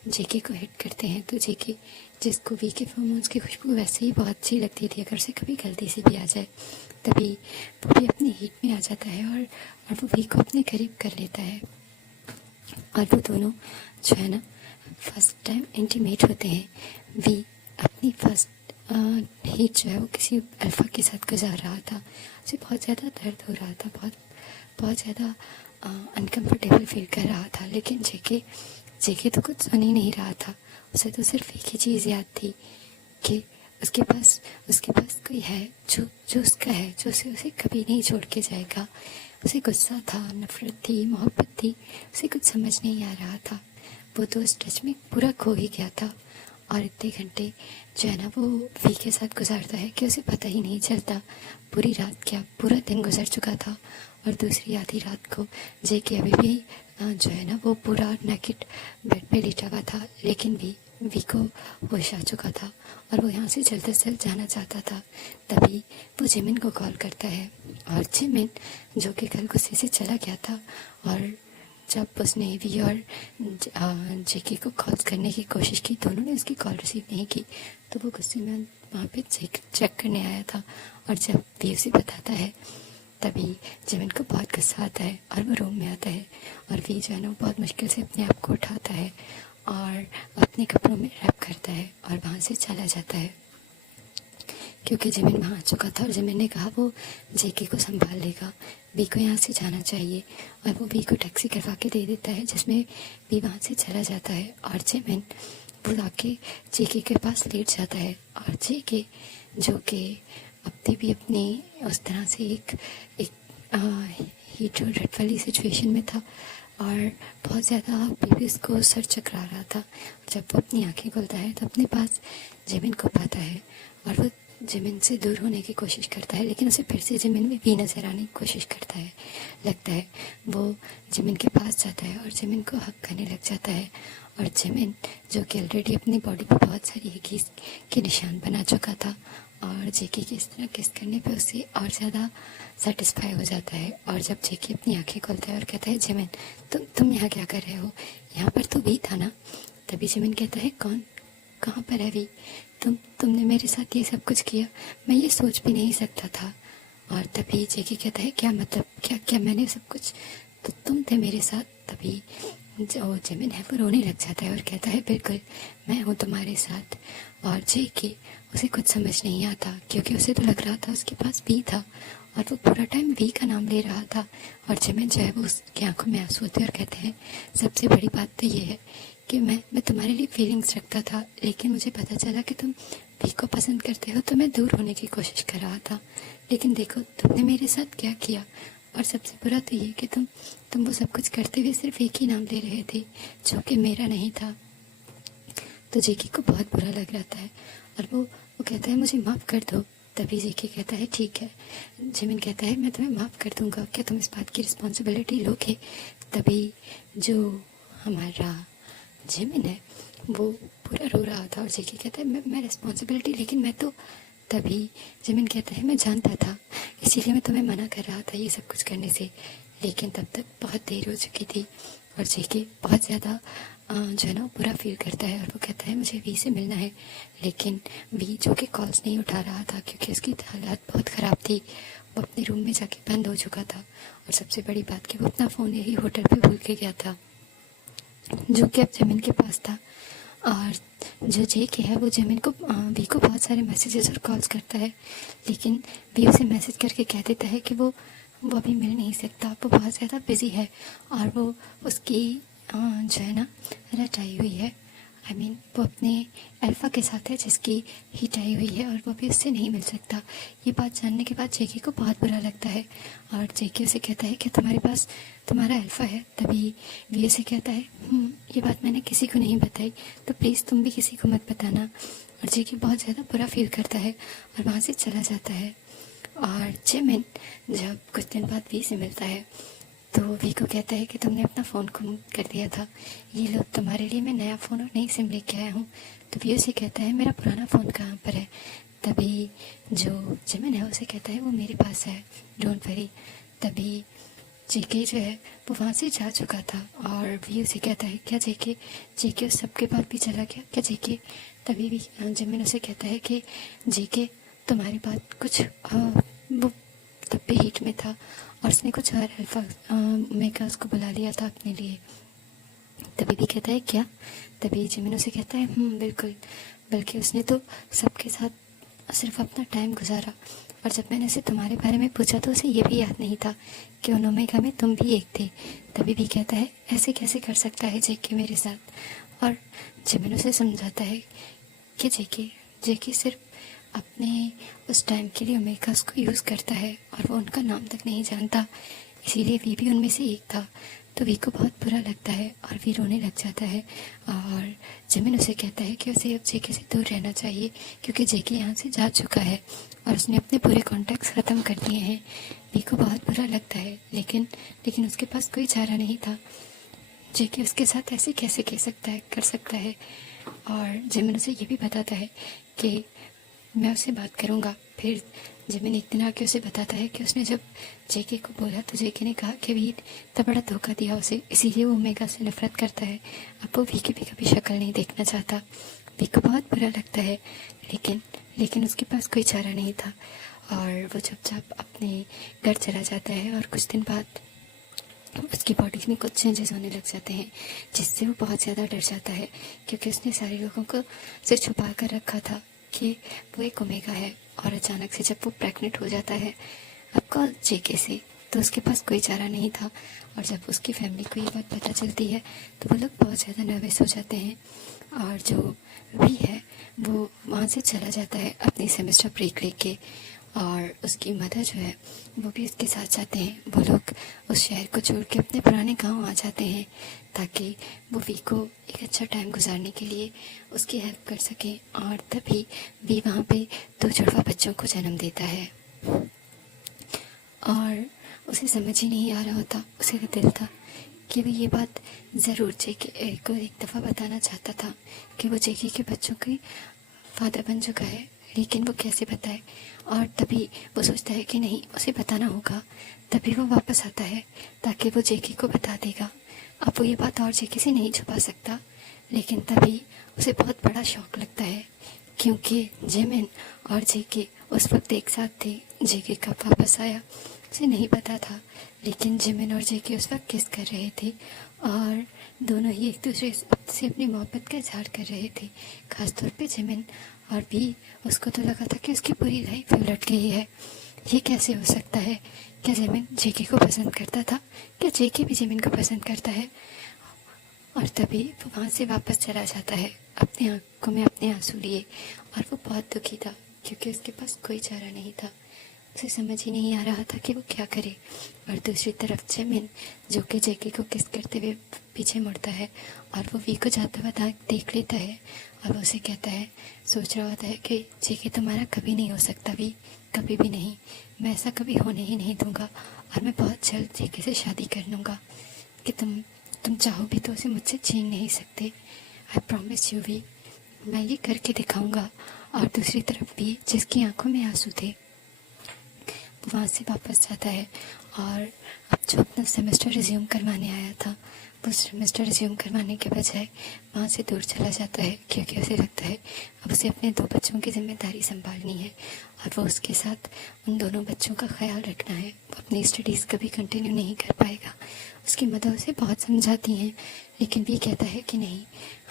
जेके को हिट करते हैं, तो जेके जिसको वी के हार्मोन्स की खुशबू वैसे ही बहुत अच्छी लगती थी, अगर उसे कभी गलती से भी आ जाए, तभी वो भी अपनी हीट में आ जाता है और वो वी को अपने करीब कर लेता है। और वो दोनों जो है ना फर्स्ट टाइम इंटीमेट होते हैं। वी अपनी फर्स्ट हीट जो है वो किसी अल्फ़ा के साथ गुजार रहा था, उसे बहुत ज़्यादा दर्द हो रहा था, बहुत ज़्यादा अनकम्फर्टेबल फील कर रहा था। लेकिन जेके तो कुछ सुन ही नहीं रहा था, उसे तो सिर्फ एक ही चीज़ याद थी कि उसके पास कोई है जो उसका है, जो उसे कभी नहीं छोड़ के जाएगा। उसे गुस्सा था, नफरत थी, मोहब्बत थी, उसे कुछ समझ नहीं आ रहा था। वो तो उस टच में पूरा खो ही गया था और इतने घंटे जो है ना वो वी के साथ गुजारता है कि उसे पता ही नहीं चलता पूरी रात क्या पूरा दिन गुजर चुका था। और दूसरी आधी रात को जेके अभी भी जो है ना वो पूरा नेकेड बेड पे लेटा हुआ था, लेकिन वी को होश आ चुका था और वो यहाँ से जल्द से जल्द जाना चाहता था। तभी वो जिमिन को कॉल करता है और जिमिन जो कि कल गुस्से से चला गया था, और जब उसने वी और जेके को कॉल करने की कोशिश की, दोनों ने उसकी कॉल रिसीव नहीं की, तो वो गुस्से में वहाँ पे चेक करने आया था। और जब वी उसे बताता है तभी जिमिन को बहुत गुस्सा आता है और वो रूम में आता है और वी जो है ना बहुत मुश्किल से अपने आप को उठाता है और अपने कपड़ों में रैप करता है और वहाँ से चला जाता है, क्योंकि जिमिन वहाँ आ चुका था और जिमिन ने कहा वो जेके को संभाल लेगा, वी को यहाँ से जाना चाहिए। और वो वी को टैक्सी करवा के दे देता है, जिसमें वी वहाँ से चला जाता है और जिमिन वो आके जेके के पास लेट जाता है। और जेके जो कि अब भी अपनी उस तरह से एक हीट और रेड वाली सिचुएशन में था और बहुत ज़्यादा बेबी उसको सर चकरा रहा था। जब वो अपनी आंखें खोलता है तो अपने पास जिमिन को पाता है और वो जिमिन से दूर होने की कोशिश करता है, लेकिन उसे फिर से जिमिन में भी नजर आने की कोशिश करता है। लगता है वो जिमिन के पास जाता है और जिमिन को हक करने लग जाता है। और जिमिन जो कि ऑलरेडी अपनी बॉडी पर बहुत सारी हिकीज के निशान बना चुका था और जेके की इस तरह किस करने पे उसे और ज़्यादा सेटिस्फाई हो जाता है। और जब जेके अपनी आंखें खोलता है और कहता है जिमिन तुम यहाँ क्या कर रहे हो, यहाँ पर तो वी था ना। तभी जिमिन कहता है कौन, कहाँ पर है वी, तुमने मेरे साथ ये सब कुछ किया, मैं ये सोच भी नहीं सकता था। और तभी जेके कहता है क्या मतलब, क्या मैंने सब कुछ, तो तुम थे मेरे साथ। तभी जो जिमिन है वो रोने लग जाता है और कहता है बिल्कुल मैं हूँ तुम्हारे साथ। और जेके उसे कुछ समझ नहीं आता क्योंकि उसे तो लग रहा था उसके पास वी था और वो पूरा टाइम वी का नाम ले रहा था। और जिमिन जो है वो उसकी आंखों में आंसू होते और कहते हैं सबसे बड़ी बात तो ये है कि मैं तुम्हारे लिए फीलिंग्स रखता था, लेकिन मुझे पता चला कि तुम वी को पसंद करते हो तो मैं दूर होने की कोशिश कर रहा था, लेकिन देखो तुमने मेरे साथ क्या किया। और सबसे बुरा तो ये कि तुम वो सब कुछ करते हुए सिर्फ एक ही नाम ले रहे थे जो कि मेरा नहीं था। तो जेकी को बहुत बुरा लग रहा है और वो कहता है मुझे माफ़ कर दो। तभी जेकी कहता है ठीक है। जिमिन कहता है मैं तुम्हें माफ़ कर दूंगा, क्या तुम इस बात की रिस्पॉन्सिबिलिटी लोगे। तभी जो हमारा जिमिन है वो पूरा रो रहा था और जेकी कहता है मैं रिस्पॉन्सिबिलिटी, लेकिन मैं तो। तभी जिमिन कहता है मैं जानता था, इसीलिए मैं तुम्हें मना कर रहा था ये सब कुछ करने से, लेकिन तब तक बहुत देर हो चुकी थी। और जेके बहुत ज़्यादा जो है ना बुरा फील करता है और वो कहता है मुझे वी से मिलना है, लेकिन वी जो कि कॉल्स नहीं उठा रहा था क्योंकि उसकी हालत बहुत ख़राब थी। वो अपने रूम में जाके बंद हो चुका था और सबसे बड़ी बात कि वो अपना फ़ोन यही होटल पे भूल के गया था जो कि अब जिमिन के पास था। और जो जेके है वो जिमिन को वी को बहुत सारे मैसेजेस और कॉल्स करता है, लेकिन वी उसे मैसेज करके कह देता है कि वो अभी मिल नहीं सकता, वो बहुत ज़्यादा बिज़ी है और वो उसकी जो है ना रट आई हुई है। वो अपने अल्फ़ा के साथ है जिसकी हिट आई हुई है और वो भी उससे नहीं मिल सकता। ये बात जानने के बाद जेके को बहुत बुरा लगता है और जेके उसे कहता है कि तुम्हारे पास तुम्हारा अल्फ़ा है। तभी वी उसे कहता है ये बात मैंने किसी को नहीं बताई, तो प्लीज़ तुम भी किसी को मत बताना। और जेके बहुत ज़्यादा बुरा फील करता है और वहाँ से चला जाता है। और जिमिन जब कुछ दिन बाद वी से मिलता है तो वी को कहता है कि तुमने अपना फ़ोन गुम कर दिया था, ये लो तुम्हारे लिए मैं नया फ़ोन और नई सिम लेके आया हूँ। तो वी उसे कहता है मेरा पुराना फ़ोन कहाँ पर है। तभी जो जिमिन है उसे कहता है वो मेरे पास है, डोंट वरी। तभी जेके जो है वो वहाँ से जा चुका था और वी उसे कहता है क्या जेके उस सबके बाद भी चला गया क्या जेके। तभी भी जिमिन उसे कहता है कि जेके तुम्हारी बात कुछ वो तब भी हीट में था और उसने कुछ और अल्फा ओमेगा उसको बुला लिया था अपने लिए। तभी भी कहता है क्या। तभी जिमिन उसे कहता है बिल्कुल, बल्कि उसने तो सबके साथ सिर्फ अपना टाइम गुजारा और जब मैंने उसे तुम्हारे बारे में पूछा तो उसे ये भी याद नहीं था कि उन ओमेगा में तुम भी एक थे। तभी भी कहता है ऐसे कैसे कर सकता है जेके मेरे साथ। और जिमिन उसे समझाता है कि जेके सिर्फ अपने उस टाइम के लिए ओमेगास को यूज़ करता है और वो उनका नाम तक नहीं जानता, इसीलिए वी भी उनमें से एक था। तो वी को बहुत बुरा लगता है और वी रोने लग जाता है और जिमिन उसे कहता है कि उसे अब जेके से दूर रहना चाहिए क्योंकि जेके यहाँ से जा चुका है और उसने अपने पूरे कॉन्टैक्ट्स ख़त्म कर दिए हैं। वी को बहुत बुरा लगता है लेकिन उसके पास कोई चारा नहीं था। जेके उसके साथ ऐसे कैसे कर सकता है। और जिमिन उसे ये भी बताता है कि मैं उससे बात करूँगा। फिर जिमिन एक दिन आके उसे बताता है कि उसने जब जेके को बोला तो जेके ने कहा कि वी इतना बड़ा धोखा दिया उसे, इसीलिए वो ओमेगा से नफरत करता है। अब वो वी की भी कभी शक्ल नहीं देखना चाहता। वी को बहुत बुरा लगता है लेकिन उसके पास कोई चारा नहीं था और वो चुपचाप अपने घर चला जाता है। और कुछ दिन बाद उसकी बॉडी में कुछ चेंजेस होने लग जाते हैं जिससे वो बहुत ज़्यादा डर जाता है क्योंकि उसने सारे लोगों को से छुपा कर रखा था कि वो एक ओमेगा है। और अचानक से जब वो प्रेग्नेंट हो जाता है आपका जेके से, तो उसके पास कोई चारा नहीं था। और जब उसकी फैमिली को ये बात पता चलती है तो वो लोग बहुत ज़्यादा नर्वस हो जाते हैं और जो वी है वो वहाँ से चला जाता है अपनी सेमेस्टर ब्रेक लेके और उसकी मदर जो है वो भी उसके साथ जाते हैं। वो लोग उस शहर को छोड़ के अपने पुराने गांव आ जाते हैं ताकि वो वी को एक अच्छा टाइम गुजारने के लिए उसकी हेल्प कर सकें। और तभी वी वहाँ पे 2 जुड़वा बच्चों को जन्म देता है और उसे समझ ही नहीं आ रहा होता, उसे दिल था कि वो ये बात ज़रूर जेके को एक दफ़ा बताना चाहता था कि वो जेके के बच्चों की फादर बन चुका है, लेकिन वो कैसे बताए। और तभी वो सोचता है कि नहीं उसे बताना होगा। तभी वो वापस आता है ताकि वो जेके को बता देगा। अब वो ये बात और जेके से नहीं छुपा सकता, लेकिन तभी उसे बहुत बड़ा शौक लगता है क्योंकि जिमिन और जेके उस वक्त एक साथ थे। जेके कब वापस आया उसे नहीं पता था, लेकिन जिमिन और जेके उस वक्त किस कर रहे थे और दोनों ही एक दूसरे से अपनी मोहब्बत का इजहार कर रहे थे। ख़ासतौर पे जिमिन। और भी उसको तो लगा था कि उसकी पूरी लाइफ उलट गई है। ये कैसे हो सकता है? क्या जिमिन जेके को पसंद करता था? क्या जेके भी जिमिन को पसंद करता है? और तभी वो वहाँ से वापस चला जाता है, अपनी आंखों में अपने आंसू लिए। और वो बहुत दुखी था क्योंकि उसके पास कोई चारा नहीं था। उसे समझ ही नहीं आ रहा था कि वो क्या करे। और दूसरी तरफ जिमिन, जो कि जेके को किस करते हुए पीछे मुड़ता है और वो वी को जाता हुआ देख लेता है। और वो उसे कहता है, सोच रहा होता है कि जेके तुम्हारा कभी नहीं हो सकता वी, कभी भी नहीं। मैं ऐसा कभी होने ही नहीं दूंगा और मैं बहुत जल्द जेके से शादी कर लूँगा। कि तुम चाहो भी तो उसे मुझसे छीन नहीं सकते। आई प्रॉमिस यू भी, मैं ये करके दिखाऊंगा। और दूसरी तरफ भी, जिसकी आंखों में आंसू थे, वहाँ से वापस जाता है। और अब जो अपना सेमेस्टर रिज्यूम करवाने आया था, वो सेमेस्टर रिज्यूम करवाने के बजाय वहाँ से दूर चला जाता है क्योंकि उसे लगता है अब उसे अपने 2 बच्चों की जिम्मेदारी संभालनी है और वो उसके साथ उन दोनों बच्चों का ख्याल रखना है। वो अपनी स्टडीज़ कभी कंटिन्यू नहीं कर पाएगा। उसकी मदर उसे बहुत समझाती हैं, लेकिन भी कहता है कि नहीं,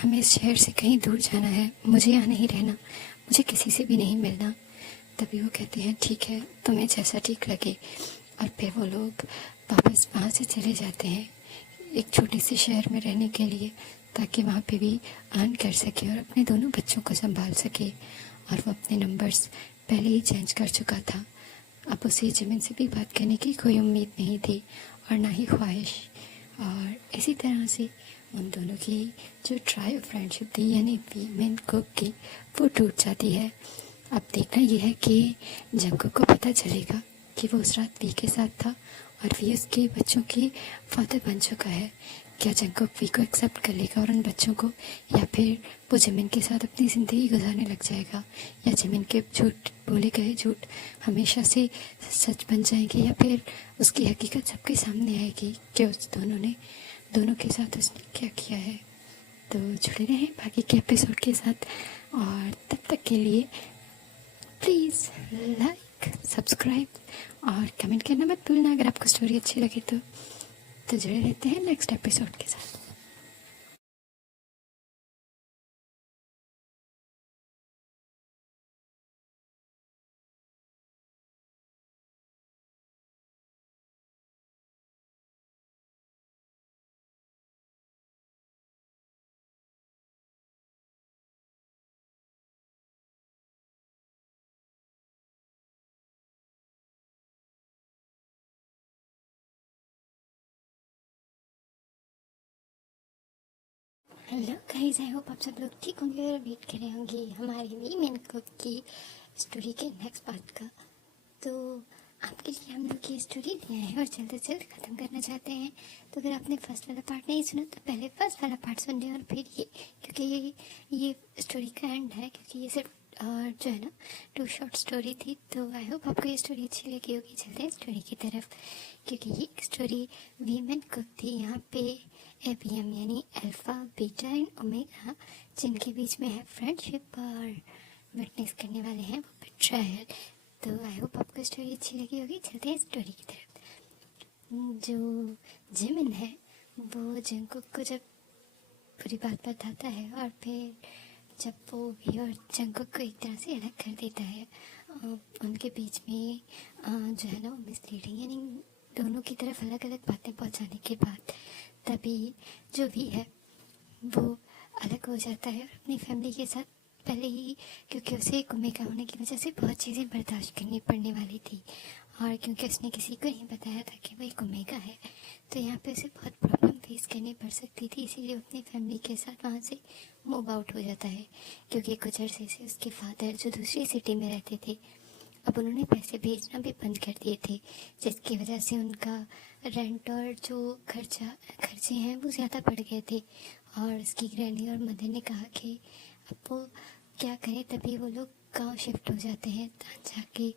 हमें इस शहर से कहीं दूर जाना है, मुझे यहाँ नहीं रहना, मुझे किसी से भी नहीं मिलना। तभी वो कहते हैं ठीक है, तुम्हें जैसा ठीक लगे। और फिर वो लोग वापस वहाँ से चले जाते हैं एक छोटे से शहर में रहने के लिए, ताकि वहाँ पे भी अर्न कर सके और अपने दोनों बच्चों को संभाल सके। और वो अपने नंबर्स पहले ही चेंज कर चुका था। अब उसे जिमिन से भी बात करने की कोई उम्मीद नहीं थी और ना ही ख्वाहिश। और इसी तरह से उन दोनों की जो ट्राई ऑफ फ्रेंडशिप थी, यानी वीमेन कुक की, वो टूट जाती है। अब देखना यह है कि जंकुक को पता चलेगा कि वो उस रात वी के साथ था और वी उसके बच्चों के फादर बन चुका है। क्या जंकुक वी को एक्सेप्ट कर लेगा और उन बच्चों को, या फिर वो जिमिन के साथ अपनी ज़िंदगी गुजारने लग जाएगा, या जिमिन के झूठ बोले गए झूठ हमेशा से सच बन जाएंगे, या फिर उसकी हकीकत सबके सामने आएगी कि उस दोनों के साथ उसने क्या किया है। तो जुड़े रहें बाकी के एपिसोड के साथ। और तब तक के लिए प्लीज़ लाइक, सब्सक्राइब और कमेंट करना मत भूलना अगर आपको स्टोरी अच्छी लगी तो जुड़े रहते हैं नेक्स्ट एपिसोड के साथ। हेलो गाइस, आई होप आप सब लोग ठीक होंगे और वेट कर रहे होंगे हमारी वीमेन कुक की स्टोरी के नेक्स्ट पार्ट का। तो आपके लिए हम लोग ये स्टोरी ले आए हैं और जल्द से जल्द ख़त्म करना चाहते हैं। तो अगर आपने फर्स्ट वाला पार्ट नहीं सुना तो पहले फर्स्ट वाला पार्ट सुन लें और फिर ये, क्योंकि ये स्टोरी का एंड है, क्योंकि ये सिर्फ जो है ना 2 शॉर्ट स्टोरी थी। तो आई होप आपको ये स्टोरी अच्छी लगी होगी। चलते हैं स्टोरी की तरफ, क्योंकि ये स्टोरी वीमेन कुक थी। यहाँ पे एपीएम यानी अल्फ़ा, बीटा एंड ओमेगा, जिनके बीच में है फ्रेंडशिप, और विटनेस करने वाले हैं वो बिट्रायल। तो आई होप आपको स्टोरी अच्छी लगी होगी। चलते हैं स्टोरी की तरफ। जो जिमिन है वो जंकुक को जब पूरी बात बताता है और फिर जब वो भी और जंकुक को एक तरह से अलग कर देता है, उनके बीच में जो है ना वो मिसलीडिंग, यानी दोनों की तरफ अलग अलग बातें पहुंचाने के बाद तभी जो भी है वो अलग हो जाता है और अपनी फैमिली के साथ पहले ही, क्योंकि उसे ओमेगा होने की वजह से बहुत चीज़ें बर्दाश्त करनी पड़ने वाली थी, और क्योंकि उसने किसी को नहीं बताया था कि वो एक ओमेगा है, तो यहाँ पे उसे बहुत प्रॉब्लम फेस करनी पड़ सकती थी। इसीलिए वो अपनी फैमिली के साथ वहाँ से मूव आउट हो जाता है, क्योंकि कुछ अरसे से उसके फादर जो दूसरी सिटी में रहते थे, अब उन्होंने पैसे भेजना भी बंद कर दिए थे, जिसकी वजह से उनका रेंट और जो खर्चे हैं वो ज़्यादा बढ़ गए थे। और उसकी ग्रैनी और मदर ने कहा कि अब वो क्या करें, तभी वो लोग गांव शिफ्ट हो जाते हैं जाके,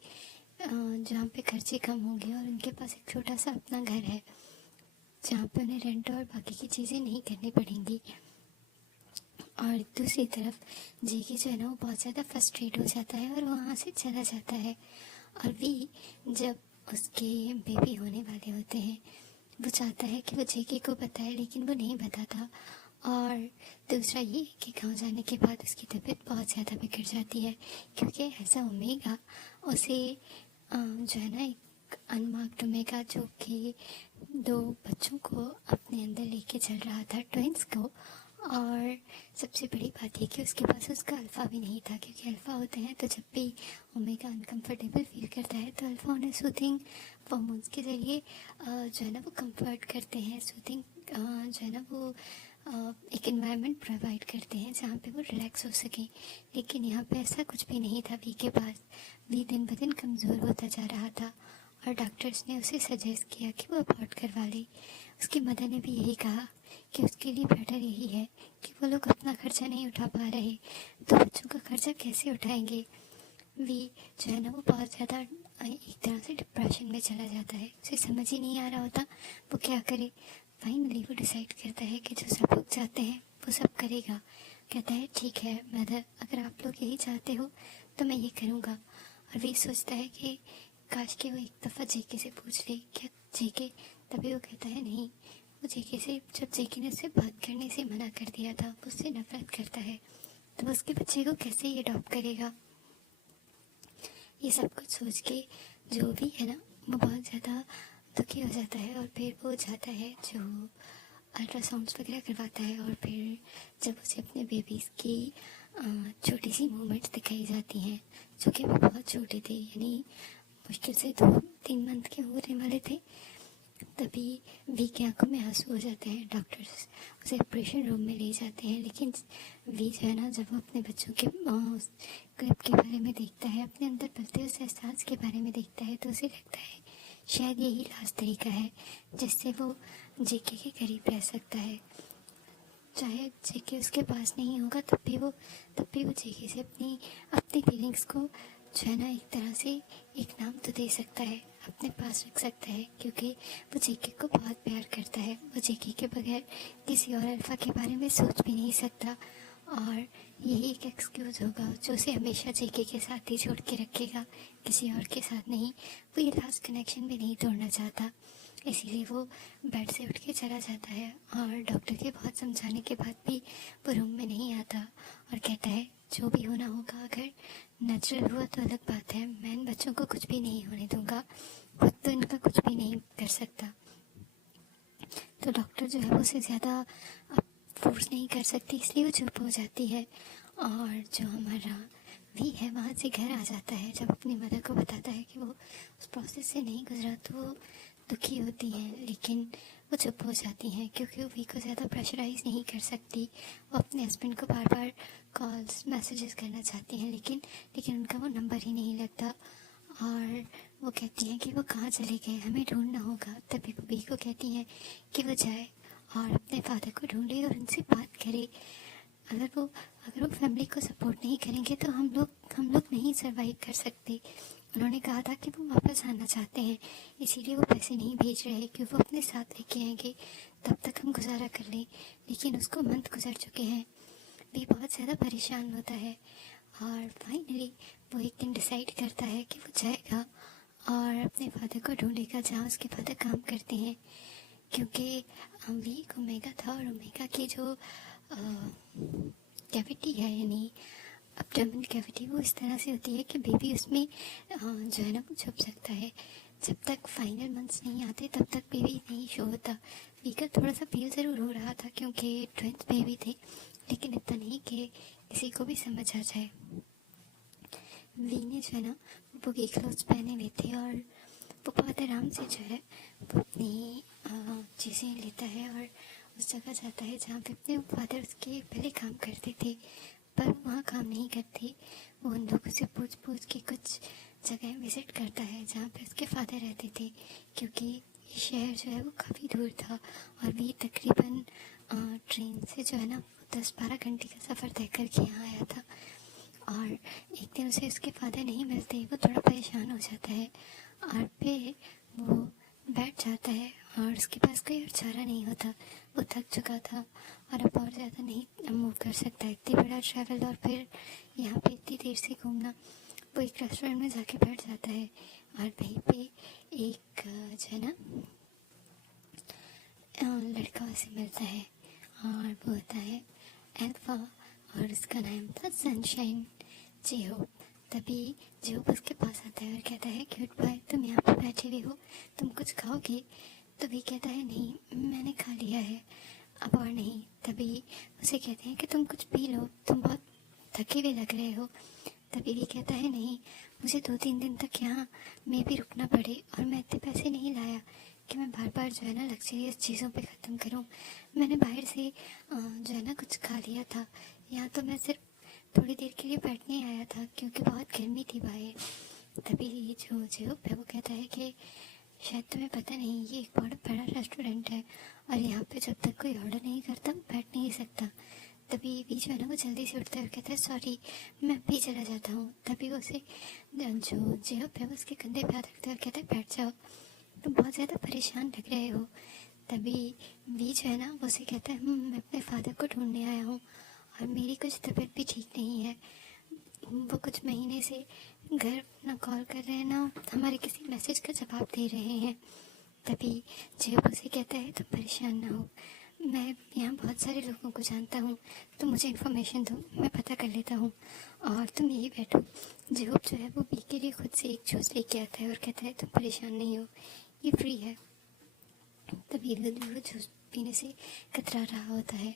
जहाँ पे खर्चे कम होंगे और उनके पास एक छोटा सा अपना घर है जहाँ पे उन्हें रेंट और बाकी की चीज़ें नहीं करनी पड़ेंगी। और दूसरी तरफ जेके जो है ना वो बहुत ज़्यादा फ्रस्ट्रेट हो जाता है और वहाँ से चला जाता है। और वी, जब उसके बेबी होने वाले होते हैं, वो चाहता है कि वो जेके को बताए, लेकिन वो नहीं बताता। और दूसरा ये कि गाँव जाने के बाद उसकी तबीयत बहुत ज़्यादा बिगड़ जाती है, क्योंकि ऐसा ओमेगा उसे जो है ना एक अनमार्क्ड ओमेगा, जो कि 2 बच्चों को अपने अंदर लेके चल रहा था, ट्विंस को। और सबसे बड़ी बात ये कि उसके पास उसका अल्फ़ा भी नहीं था, क्योंकि अल्फ़ा होते हैं तो जब भी ओमेगा अनकंफर्टेबल फील करता है तो अल्फ़ा उन्हें सूथिंग हार्मोन्स के ज़रिए जो है ना वो कंफर्ट करते हैं, सूथिंग जो है ना वो एक एनवायरनमेंट प्रोवाइड करते हैं जहाँ पे वो रिलैक्स हो सकें। लेकिन यहाँ पे ऐसा कुछ भी नहीं था वी के पास। वी दिन ब दिन कमज़ोर होता जा रहा था और डॉक्टर्स ने उसे सजेस्ट किया कि वो अबॉर्ट करवा ले। उसकी मदर ने भी यही कहा कि उसके लिए बेटर यही है कि वो लोग अपना खर्चा नहीं उठा पा रहे तो बच्चों का खर्चा कैसे उठाएंगे। वी जो है ना वो बहुत ज़्यादा एक तरह से डिप्रेशन में चला जाता है, उसे समझ ही नहीं आ रहा होता वो क्या करे। फाइनली वो डिसाइड करता है कि जो सब लोग चाहते हैं वो सब करेगा। कहता है ठीक है मदर, अगर आप लोग यही चाहते हो तो मैं ये करूँगा। और वी सोचता है कि काश कि वो एक दफ़ा जेके से पूछ ले क्या जेके। तभी वो कहता है नहीं, वो जेके से, जब जेके ने उससे बात करने से मना कर दिया था, वो उससे नफरत करता है, तो वो उसके बच्चे को कैसे ये अडॉप्ट करेगा। ये सब कुछ सोच के जो भी है ना वो बहुत ज़्यादा दुखी हो जाता है। और फिर वो जाता है जो अल्ट्रासाउंड्स वगैरह करवाता है। और फिर जब उसे अपने बेबीज़ की छोटी सी मूवमेंट्स दिखाई जाती हैं, जो कि वो बहुत छोटे थे, यानी मुश्किल से 2-3 मंथ के होने वाले थे, तभी वी की आंखों में आंसू हो जाते हैं। डॉक्टर्स उसे ऑपरेशन रूम में ले जाते हैं। लेकिन वी जो है ना जब वो अपने बच्चों के क्लिप के बारे में देखता है, अपने अंदर पलते उस एहसास के बारे में देखता है, तो उसे लगता है शायद यही लास्ट तरीका है जिससे वो जेके के करीब रह सकता है। चाहे जेके उसके पास नहीं होगा तब भी वो जेके से अपनी अपनी फीलिंग्स को जो है ना एक तरह से एक नाम तो दे सकता है, अपने पास रख सकता है, क्योंकि वो जेके को बहुत प्यार करता है। वो जेके के बगैर किसी और अल्फा के बारे में सोच भी नहीं सकता। और यही एक एक्सक्यूज़ होगा जो उसे हमेशा जेके के साथ ही जोड़ के रखेगा, किसी और के साथ नहीं। वो ये लास्ट कनेक्शन भी नहीं तोड़ना चाहता, इसीलिए वो बेड से उठ के चला जाता है। और डॉक्टर के बहुत समझाने के बाद भी वो रूम में नहीं आता और कहता है जो भी होना होगा, अगर नेचुरल हुआ तो अलग बात है, मैं इन बच्चों को कुछ भी नहीं होने दूंगा, खुद तो इनका कुछ भी नहीं कर सकता। तो डॉक्टर जो है वो उसे ज़्यादा फोर्स नहीं कर सकती, इसलिए वो चुप हो जाती है। और जो हमारा वी है वहाँ से घर आ जाता है। जब अपनी मदर को बताता है कि वो उस प्रोसेस से नहीं गुजरा तो वो दुखी होती हैं, लेकिन वो चुप हो जाती हैं क्योंकि वो वी को ज़्यादा प्रेशराइज़ नहीं कर सकती। वो अपने हस्बैंड को बार बार कॉल्स मैसेजेस करना चाहती हैं, लेकिन उनका वो नंबर ही नहीं लगता। और वो कहती हैं कि वो कहाँ चले गए, हमें ढूंढना होगा। तभी वो वी को कहती हैं कि वो जाए और अपने फादर को ढूंढे और उनसे बात करे। अगर वो फैमिली को सपोर्ट नहीं करेंगे तो हम लोग नहीं सरवाइव कर सकते। उन्होंने कहा था कि वो वापस आना चाहते हैं, इसीलिए वो पैसे नहीं भेज रहे कि वो अपने साथ लेके आएंगे, तब तक हम गुजारा कर लें। लेकिन उसको मंथ गुजर चुके हैं। भी बहुत ज़्यादा परेशान होता है और फाइनली वो एक दिन डिसाइड करता है कि वो जाएगा और अपने फादर को ढूंढेगा जहाँ उसके फादर काम करते हैं। क्योंकि वी एक ओमेगा था और ओमेगा की जो कैविटी है, यानी एब्डोमेन कैविटी, वो इस तरह से होती है कि बेबी उसमें जो है ना वो छुप सकता है। जब तक फाइनल मंथ्स नहीं आते तब तक बेबी नहीं शो होता। वी का थोड़ा सा फील ज़रूर हो रहा था क्योंकि ट्विंस बेबी थे, लेकिन इतना नहीं कि किसी को भी समझ आ जाए। वी ने जो है ना वो बुगी क्लोथ्स पहने हुए थे और वो बहुत आराम से जो है वो अपनी चीज़ें लेता है और उस जगह जाता है जहाँ पे अपने फादर उसके पहले काम करते थे, पर वहाँ काम नहीं करते। वो उन लोगों से पूछ के कुछ जगह विज़िट करता है जहाँ पे उसके फादर रहते थे, क्योंकि ये शहर जो है वो काफ़ी दूर था और भी तकरीबन ट्रेन से जो है ना 10-12 घंटे का सफ़र तय करके यहाँ आया था। और एक दिन उसे उसके फादर नहीं मिलते, वो थोड़ा परेशान हो जाता है और फिर वो बैठ जाता है और उसके पास कोई और चारा नहीं होता। वो थक चुका था और अब और ज़्यादा नहीं मूव कर सकता, इतनी बड़ा ट्रैवल और फिर यहाँ पे इतनी देर से घूमना। वो एक रेस्टोरेंट में जाके बैठ जाता है और वहीं पे एक जो है ना लड़का उसे मिलता है और वो होता है अल्फा और उसका नाम था सनशाइन जेहोप। तभी जेहोप उसके पास आता है और कहता है क्यूट बॉय तुम यहाँ पे बैठे हुए हो, तुम कुछ खाओगे? तो भी कहता है नहीं मैंने खा लिया है, अब और नहीं। तभी उसे कहते हैं कि तुम कुछ पी लो, तुम बहुत थके हुए लग रहे हो। तभी भी कहता है नहीं, मुझे 2-3 दिन तक यहाँ में भी रुकना पड़े और मैं इतने पैसे नहीं लाया कि मैं बार बार जो है ना लग्जरियस चीज़ों पे ख़त्म करूँ। मैंने बाहर से जो है ना कुछ खा लिया था, यहाँ तो मैं सिर्फ थोड़ी देर के लिए बैठने आया था क्योंकि बहुत गर्मी थी बाहर। तभी जो जो है वो कहता है कि शायद तुम्हें पता नहीं ये एक बहुत बड़ा रेस्टोरेंट है और यहाँ पे जब तक कोई ऑर्डर नहीं करता बैठ नहीं सकता। तभी बीच में ना वो जल्दी से उठता है और कहता है सॉरी मैं भी चला जाता हूँ। तभी उसे जो जेहब है उसके कंधे पे हाथ रखता है और कहता है बैठ जाओ, तुम बहुत ज़्यादा परेशान लग रहे हो। तभी बीच है ना वो उसे कहता है मैं अपने फादर को ढूंढने आया हूँ और मेरी कुछ तबीयत भी ठीक नहीं है, वो कुछ महीने से घर ना कॉल कर रहे हैं ना हमारे किसी मैसेज का जवाब दे रहे हैं। तभी जेब उसे कहता है तुम परेशान ना हो, मैं यहाँ बहुत सारे लोगों को जानता हूँ, तुम मुझे इन्फॉर्मेशन दो मैं पता कर लेता हूँ और तुम यही बैठो। जेब जो है वो पी के लिए खुद से एक जूस लेके आता है और कहता है तुम परेशान नहीं हो, ये फ्री है। तभी वो जूस पीने से कतरा रहा होता है।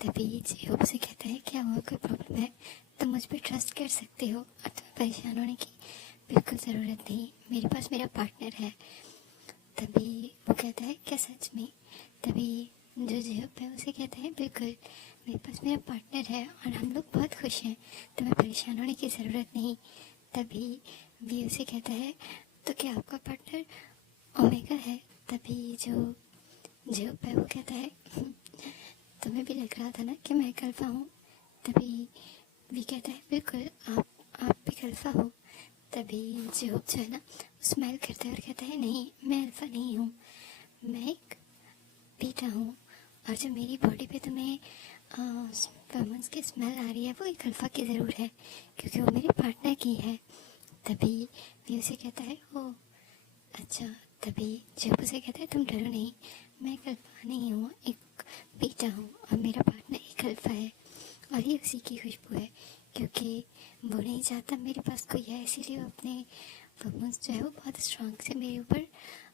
तभी जेब से कहता है क्या हुआ, कोई प्रॉब्लम है? तुम मुझ पर ट्रस्ट कर सकते हो और तुम्हें परेशान होने की बिल्कुल ज़रूरत नहीं, मेरे पास मेरा पार्टनर है। तभी वो कहता है क्या सच में? तभी जो जेब है उसे कहता है बिल्कुल, मेरे पास मेरा पार्टनर है और हम लोग बहुत खुश हैं, तुम्हें परेशान होने की ज़रूरत नहीं। तभी वी उसे कहता है तो क्या आपका पार्टनर ओमेगा है? तभी जो जेब है वो कहता है तुम्हें भी लग रहा था ना कि मैं एक अल्फा हूँ? तभी वी कहता है बिल्कुल, आप भी अल्फा हो। तभी जेब जो है ना स्माइल करता है और कहता है नहीं मैं अल्फा नहीं हूँ, मैं एक बीटा हूँ और जो मेरी बॉडी पे तुम्हें फेरोमोन्स की स्मेल आ रही है वो एक अल्फा की ज़रूर है क्योंकि वो मेरे पार्टनर की है। तभी वी उसे कहता है ओ अच्छा। तभी जेब उसे कहता है तुम डरो नहीं, मैं एक अल्फा नहीं हूँ, एक बीटा हूँ और मेरा पार्टनर एक अल्फा है और ये उसी की खुशबू है क्योंकि वो नहीं चाहता मेरे पास कोई है, इसीलिए वो अपने फेरोमोन्स जो है वो बहुत स्ट्रांग से मेरे ऊपर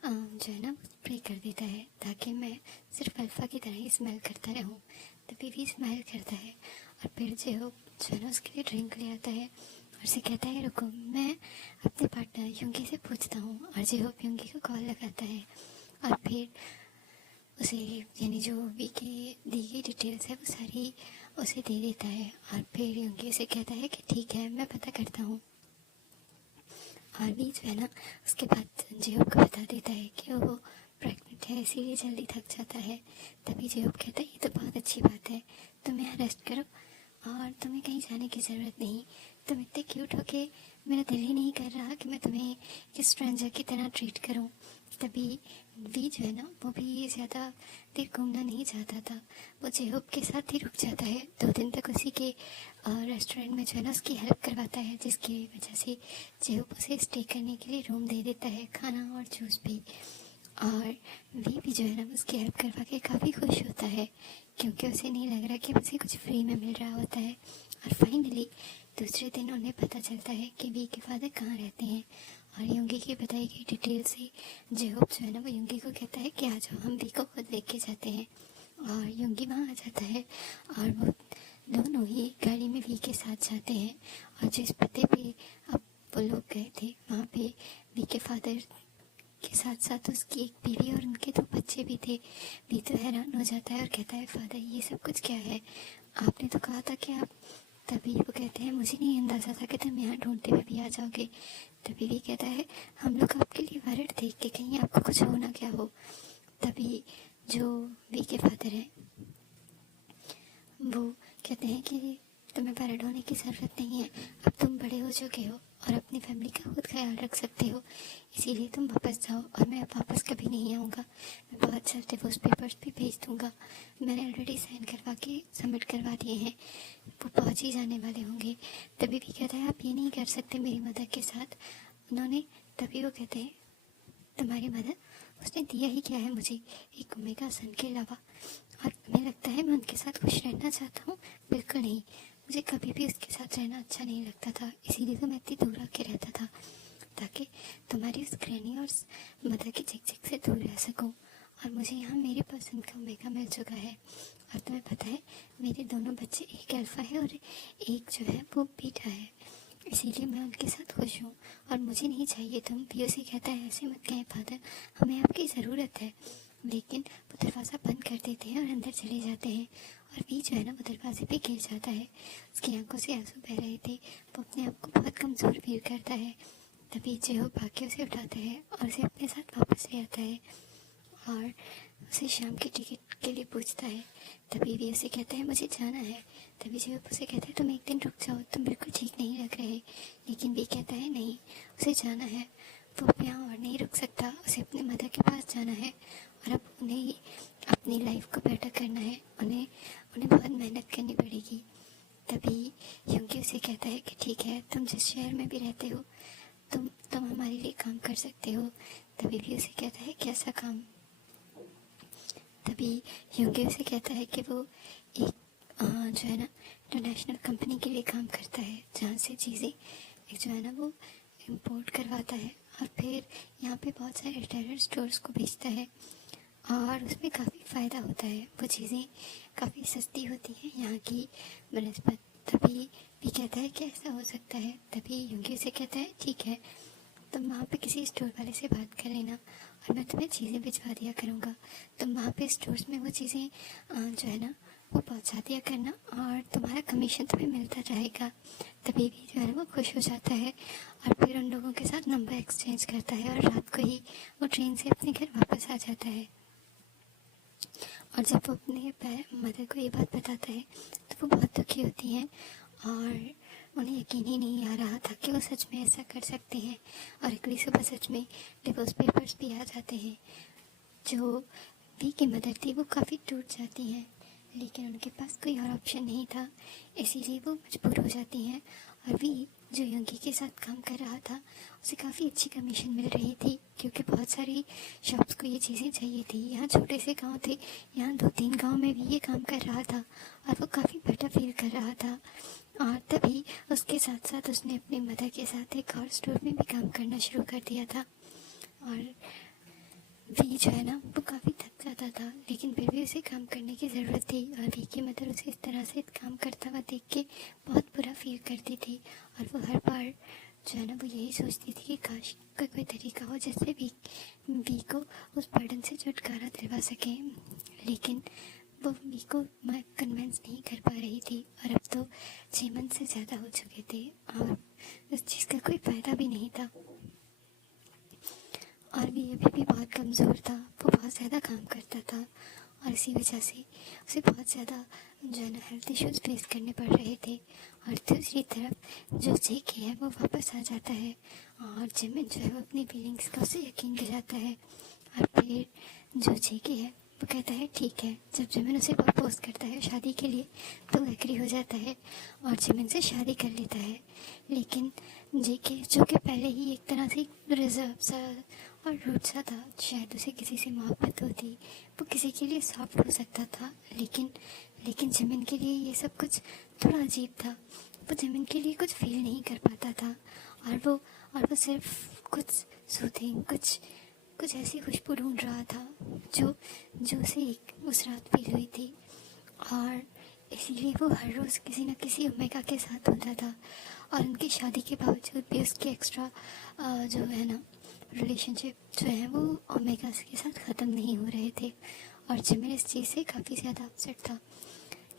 जो है ना स्प्रे कर देता है ताकि मैं सिर्फ अल्फा की तरह ही स्मेल करता रहूँ। तभी भी स्मेल करता है और फिर जो है ना उसके लिए ड्रिंक ले आता है और उसे कहता है रुको मैं अपने पार्टनर युंगी से पूछता हूँ। और जेहोप युंगी को कॉल लगाता है और फिर उसे यानी जो वी के दी गई डिटेल्स है वो सारी उसे दे देता है और फिर युंगी उसे कहता है कि ठीक है मैं पता करता हूँ। और भी जो है ना उसके बाद जेहोप को बता देता है कि वो प्रेग्नेंट है इसीलिए जल्दी थक जाता है। तभी जेहोप कहता है ये तो बहुत अच्छी बात है, तुम यहाँ रेस्ट करो और तुम्हें कहीं जाने की ज़रूरत नहीं, तुम इतने क्यूट हो के मेरा दिल ही नहीं कर रहा कि मैं तुम्हें किस स्ट्रेंजर की तरह ट्रीट करूं। तभी वी जो है ना वो भी ज़्यादा देर घूमना नहीं चाहता था, वो जेहोप के साथ ही रुक जाता है 2 दिन तक उसी के रेस्टोरेंट में जो है ना उसकी हेल्प करवाता है जिसकी वजह से जेहोप उसे स्टे करने के लिए रूम दे देता है, खाना और जूस भी। और वी भी जो है ना उसकी हेल्प करवा के काफ़ी खुश होता है क्योंकि उसे नहीं लग रहा कि उसे कुछ फ्री में मिल रहा होता है। और फाइनली दूसरे दिन उन्हें पता चलता है कि वी के फादर कहाँ रहते हैं और युंगी की बताई गई डिटेल से जेहोप जो है ना वो युंगी को कहता है कि आ जाओ हम वी को खुद लेके जाते हैं। और युंगी वहाँ आ जाता है और वो दोनों ही गाड़ी में वी के साथ जाते हैं और जिस पते पे अब वो लोग गए थे वहाँ पे वी के फादर के साथ साथ उसकी एक बीवी और उनके 2 बच्चे भी थे। वी तो हैरान हो जाता है और कहता है फादर ये सब कुछ क्या है, आपने तो कहा था कि आप। तभी वो कहते हैं मुझे नहीं अंदाज़ा था कि तुम यहाँ ढूंढते हुए भी आ जाओगे। तभी भी कहता है हम लोग आपके लिए वारंट देख के कहीं आपको कुछ हो ना क्या हो। तभी जो वी के फादर हैं वो कहते हैं कि तुम्हें पैरेड होने की ज़रूरत नहीं है, अब तुम बड़े हो चुके हो और अपनी फैमिली का खुद ख्याल रख सकते हो, इसीलिए तुम वापस जाओ और मैं अब वापस कभी नहीं आऊँगा। मैं बहुत जल्द डिवोर्स पेपर्स भी भेज दूँगा, मैंने ऑलरेडी साइन करवा के सबमिट करवा दिए हैं, वो पहुँच ही जाने वाले होंगे। तभी भी कहता है आप ये नहीं कर सकते मेरी मदर के साथ। उन्होंने तभी वो कहते हैं तुम्हारी मदर? उसने दिया ही क्या है मुझे, एक ओमेगा सन के अलावा। और तुम्हें लगता है मैं उनके साथ खुश रहना चाहता हूँ? बिल्कुल नहीं। मुझे कभी भी उसके साथ रहना अच्छा नहीं लगता था, इसीलिए तो मैं इतनी दूर आके रहता था, ताकि तुम्हारी उस ग्रैनी और मदर की झिकझिक से दूर रह सकूं। और मुझे यहाँ मेरी पसंद का ओमेगा मिल चुका है। और तुम्हें पता है, मेरे दोनों बच्चे, एक अल्फा है और एक जो है वो बीटा है, इसीलिए मैं उनके साथ खुश हूँ। और मुझे नहीं चाहिए तुम। पियो से कहता है ऐसे मत कहें फादर, हमें आपकी ज़रूरत है। लेकिन वो दरवाज़ा बंद कर देते हैं और अंदर चले जाते हैं। और भी जो है ना, वो दरवाजे पे गिर जाता है। उसकी आंखों से आंसू बह रहे थे। वो अपने आप को बहुत कमज़ोर फील करता है। तभी जो भाग्य उसे उठाता है और उसे अपने साथ वापस ले आता है और उसे शाम की टिकट के लिए पूछता है। तभी भी उसे कहता है मुझे जाना है। तभी जो उसे कहता है तुम एक दिन रुक जाओ, तुम बिल्कुल ठीक नहीं लग रहे। लेकिन भी कहता है नहीं, उसे जाना है। वो अब यहाँ और नहीं रुक सकता, उसे अपने मदर के पास जाना है। और अब उन्हें अपनी लाइफ को बेटर करना है। उन्हें बहुत मेहनत करनी पड़ेगी। तभी योंगी उसे कहता है कि ठीक है, तुम जिस शहर में भी रहते हो, तुम हमारे लिए काम कर सकते हो। तभी भी उसे कहता है कैसा काम। तभी योंगी उसे कहता है कि वो एक जो है ना, इंटरनेशनल कंपनी के लिए काम करता है, जहाँ से चीज़ें एक जो है ना वो इम्पोर्ट करवाता है और फिर यहाँ पे बहुत सारे रिटेलर स्टोर्स को बेचता है। और उसमें काफ़ी फ़ायदा होता है, वो चीज़ें काफ़ी सस्ती होती हैं यहाँ की बनस्पत। तभी भी कहता है कि ऐसा हो सकता है। तभी योंगी उसे कहता है ठीक है, तुम वहाँ पे किसी स्टोर वाले से बात कर लेना और मैं तुम्हें चीज़ें भिजवा दिया करूँगा। तुम वहाँ पे स्टोर्स में वो चीज़ें जो है ना वो पहुँचा दिया करना और तुम्हारा कमीशन तुम्हें मिलता रहेगा। तभी भी जो है ना वो खुश हो जाता है और फिर उन लोगों के साथ नंबर एक्सचेंज करता है और रात को ही वो ट्रेन से अपने घर वापस आ जाता है। और जब वो अपने मदर को ये बात बताता है तो वो बहुत दुखी होती हैं और उन्हें यकीन ही नहीं आ रहा था कि वो सच में ऐसा कर सकते हैं। और अगली सुबह सच में डिवोर्स पेपर्स भी आ जाते हैं। जो वी की मदर थी वो काफ़ी टूट जाती हैं, लेकिन उनके पास कोई और ऑप्शन नहीं था, इसीलिए वो मजबूर हो जाती हैं। और वी जो योंगी के साथ काम कर रहा था, उसे काफ़ी अच्छी कमीशन मिल रही थी, क्योंकि बहुत सारी शॉप्स को ये चीज़ें चाहिए थी। यहाँ छोटे से गांव थे, यहाँ 2-3 गांव में भी ये काम कर रहा था और वो काफ़ी बेटर फील कर रहा था। और तभी उसके साथ साथ उसने अपनी मदर के साथ एक और स्टोर में भी काम करना शुरू कर दिया था। और वी जो है ना वो काफ़ी थक जाता था, लेकिन फिर भी उसे काम करने की ज़रूरत थी। और वी की मदर उसे इस तरह से काम करता हुआ देख के बहुत बुरा फील करती थी। और वो हर बार जो है ना वो यही सोचती थी कि काश का कोई तरीका हो जिससे वी को उस बर्डन से छुटकारा दिलवा सके। लेकिन वो वी को मैं कन्विंस नहीं कर पा रही थी। और अब तो 6 मंथ से ज़्यादा हो चुके थे और उस चीज़ का कोई फ़ायदा भी नहीं था। और भी अभी भी बहुत कमज़ोर था, वो बहुत ज़्यादा काम करता था और इसी वजह से उसे बहुत ज़्यादा जो है ना हेल्थ इश्यूज़ फेस करने पड़ रहे थे। और दूसरी तरफ जो जेके है वो वापस आ जाता है और जिमिन जो है वो अपनी फीलिंग्स का उसे यकीन दिलाता है। और फिर जो जेके है वो कहता है ठीक है। जब जिमिन उसे प्रपोज करता है शादी के लिए तो एग्री हो जाता है और जिमिन से शादी कर लेता है। लेकिन जेके जो कि पहले ही एक तरह से रिजर्व सा और रूट सा था, शायद उसे किसी से मोहब्बत होती, वो किसी के लिए सॉफ्ट हो सकता था, लेकिन जिमिन के लिए ये सब कुछ थोड़ा अजीब था। वो जिमिन के लिए कुछ फील नहीं कर पाता था और वो सिर्फ कुछ सूथिंग कुछ ऐसी खुशबू ढूंढ रहा था जो उसे उस रात फील हुई थी। और इसीलिए वो हर रोज़ किसी न किसी ओमेगा के साथ होता था। और उनकी शादी के बावजूद भी उसके एक्स्ट्रा जो है ना रिलेशनशिप जो है वो ओमेगा के साथ ख़त्म नहीं हो रहे थे। और जिमिन इस चीज़ से काफ़ी ज़्यादा अपसेट था,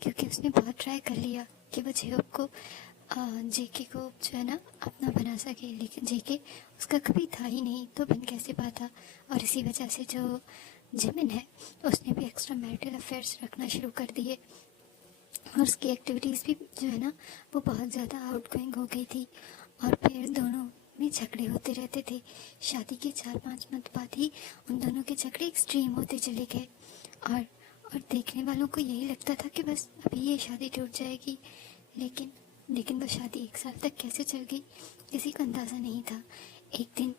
क्योंकि उसने बहुत ट्राई कर लिया कि वो जेहोब को जेके को जो है ना अपना बना सके, लेकिन जेके उसका कभी था ही नहीं, तो बन कैसे पाता। और इसी वजह से जो जिमिन है उसने भी एक्स्ट्रा मैरिटल अफेयर्स रखना शुरू कर दिए और उसकी एक्टिविटीज़ भी जो है ना वो बहुत ज़्यादा आउटगोइंग हो गई थी। और फिर दोनों में झगड़े होते रहते थे। शादी के 4-5 मंथ बाद ही उन दोनों के झगड़े एक्सट्रीम होते चले गए और देखने वालों को यही लगता था कि बस अभी ये शादी टूट जाएगी। लेकिन वो शादी 1 साल तक कैसे चल गई किसी को अंदाज़ा नहीं था। एक दिन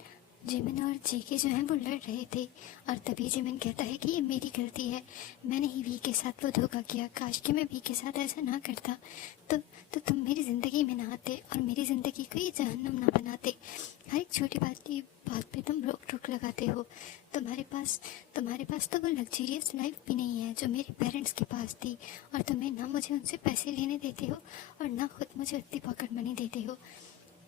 जिमिन और जेके जो है वो लड़ रहे थे और तभी जिमिन कहता है कि ये मेरी गलती है, मैंने ही वी के साथ वो धोखा किया, काश कि मैं वी के साथ ऐसा ना करता तो तुम मेरी ज़िंदगी में ना आते और मेरी ज़िंदगी को ये जहन्नुम ना बनाते। हर एक छोटी बात पे तुम रोक टोक लगाते हो। तुम्हारे पास तो वो लग्जरियस लाइफ भी नहीं है जो मेरे पेरेंट्स के पास थी, और तुम्हें ना मुझे उनसे पैसे लेने देते हो और ना खुद मुझे उतनी पॉकेट मनी देते हो।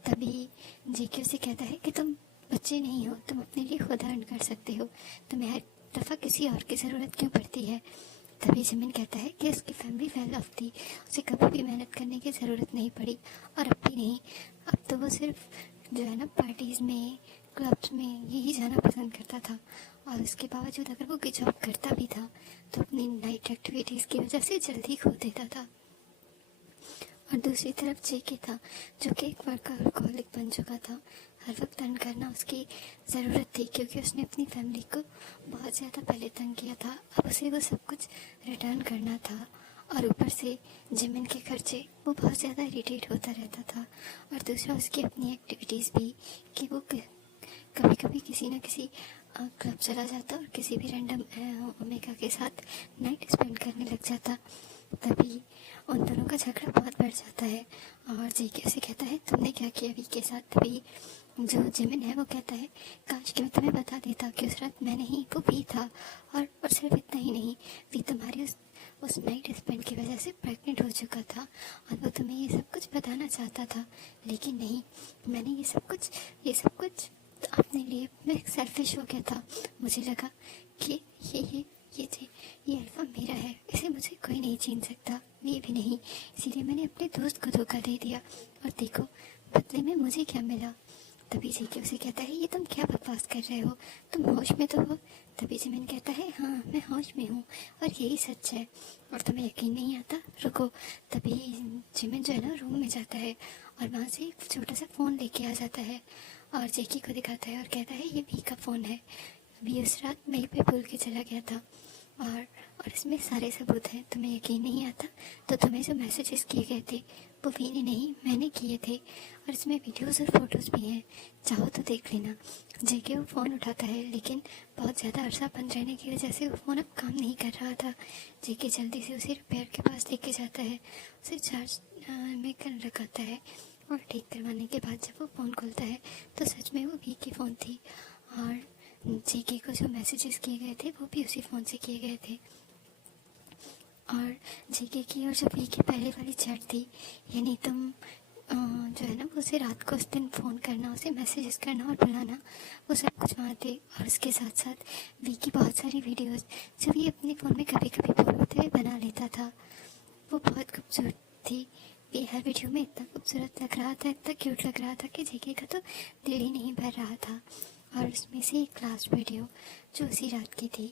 तभी जेके उसे कहता है कि तुम बच्चे नहीं हो, तुम अपने लिए खुद अर्न कर सकते हो, तुम्हें हर दफ़ा किसी और की ज़रूरत क्यों पड़ती है। तभी जिमिन कहता है कि उसकी फैमिली वेल ऑफ थी, उसे कभी भी मेहनत करने की ज़रूरत नहीं पड़ी, और अब भी नहीं। अब तो वो सिर्फ जो है ना पार्टीज़ में, क्लब्स में यही जाना पसंद करता था, और उसके बावजूद अगर वो कोई जॉब करता भी था तो अपनी नाइट एक्टिविटीज़ की वजह से जल्दी खो देता था। और दूसरी तरफ जेके था जो कि एक वर्कaholic बन चुका था। हर वक्त अर्न करना उसकी ज़रूरत थी क्योंकि उसने अपनी फैमिली को बहुत ज़्यादा पहले तंग किया था, अब उसे वो सब कुछ रिटर्न करना था। और ऊपर से जिमिन के खर्चे, वो बहुत ज़्यादा इरिटेट होता रहता था। और दूसरा उसकी अपनी एक्टिविटीज़ भी कि वो कभी कभी किसी न किसी क्लब चला जाता और किसी भी रैंडम ओमेगा के साथ नाइट स्पेंड करने लग जाता। तभी उन दोनों का झगड़ा बहुत बढ़ जाता है और जेके उसे कहता है तुमने क्या किया वी के साथ। तभी जो जिमिन है वो कहता है काश कि मैं तुम्हें बता देता कि उस रात मैं नहीं वो वी था, और सिर्फ इतना ही नहीं, वी तुम्हारी उस नाइट स्पेंड की वजह से प्रेग्नेंट हो चुका था और वो तुम्हें ये सब कुछ बताना चाहता था, लेकिन नहीं, मैंने ये सब कुछ अपने लिए, मैं सेल्फिश हो गया था। मुझे लगा कि ये अल्फा मेरा है, इसे मुझे कोई नहीं छीन सकता, ये भी नहीं, इसीलिए मैंने अपने दोस्त को धोखा दे दिया, और देखो बदले में मुझे क्या मिला। तभी जेके उसे कहता है ये तुम क्या बकवास कर रहे हो, तुम होश में तो हो। तभी जिमिन कहता है हाँ मैं होश में हूँ और यही सच है, और तुम्हें यकीन नहीं आता, रुको। तभी जिमिन जो है ना रूम में जाता है और वहाँ से एक छोटा सा फ़ोन लेके आ जाता है और जेके को दिखाता है और कहता है ये वी का फ़ोन है, वी उस रात वहीं पे भूल के चला गया था, और इसमें सारे सबूत हैं। तुम्हें यकीन नहीं आता तो तुम्हें जो मैसेजेस किए गए थे वो वी ने नहीं मैंने किए थे, और इसमें वीडियोस और फोटोज़ भी हैं, चाहो तो देख लेना। जेके वो फ़ोन उठाता है लेकिन बहुत ज़्यादा अरसा बंद रहने की वजह से वो फ़ोन अब काम नहीं कर रहा था। जेके जल्दी से उसे रिपेयर के पास लेके जाता है, उसे चार्ज में कर लगाता है, और ठीक करवाने के बाद जब वो फ़ोन खोलता है तो सच में वो वी की फ़ोन थी, और जेके को जो मैसेजेस किए गए थे वो भी उसी फ़ोन से किए गए थे। और जेके की और जो वी की पहले वाली चैट थी, यानी तुम जो है ना वो उसे रात को उस दिन फ़ोन करना, उसे मैसेजेस करना और बुलाना, वो सब कुछ वहाँ थे। और उसके साथ साथ वी की बहुत सारी वीडियोस जो वी अपने फ़ोन में कभी कभी बोल होते हुए बना लेता था, वो बहुत खूबसूरत थी। वी हर वीडियो में इतना खूबसूरत लग रहा था, इतना क्यूट लग रहा था कि जेके का तो दिल ही नहीं भर रहा था। और उसमें से एक लास्ट वीडियो जो उसी रात की थी,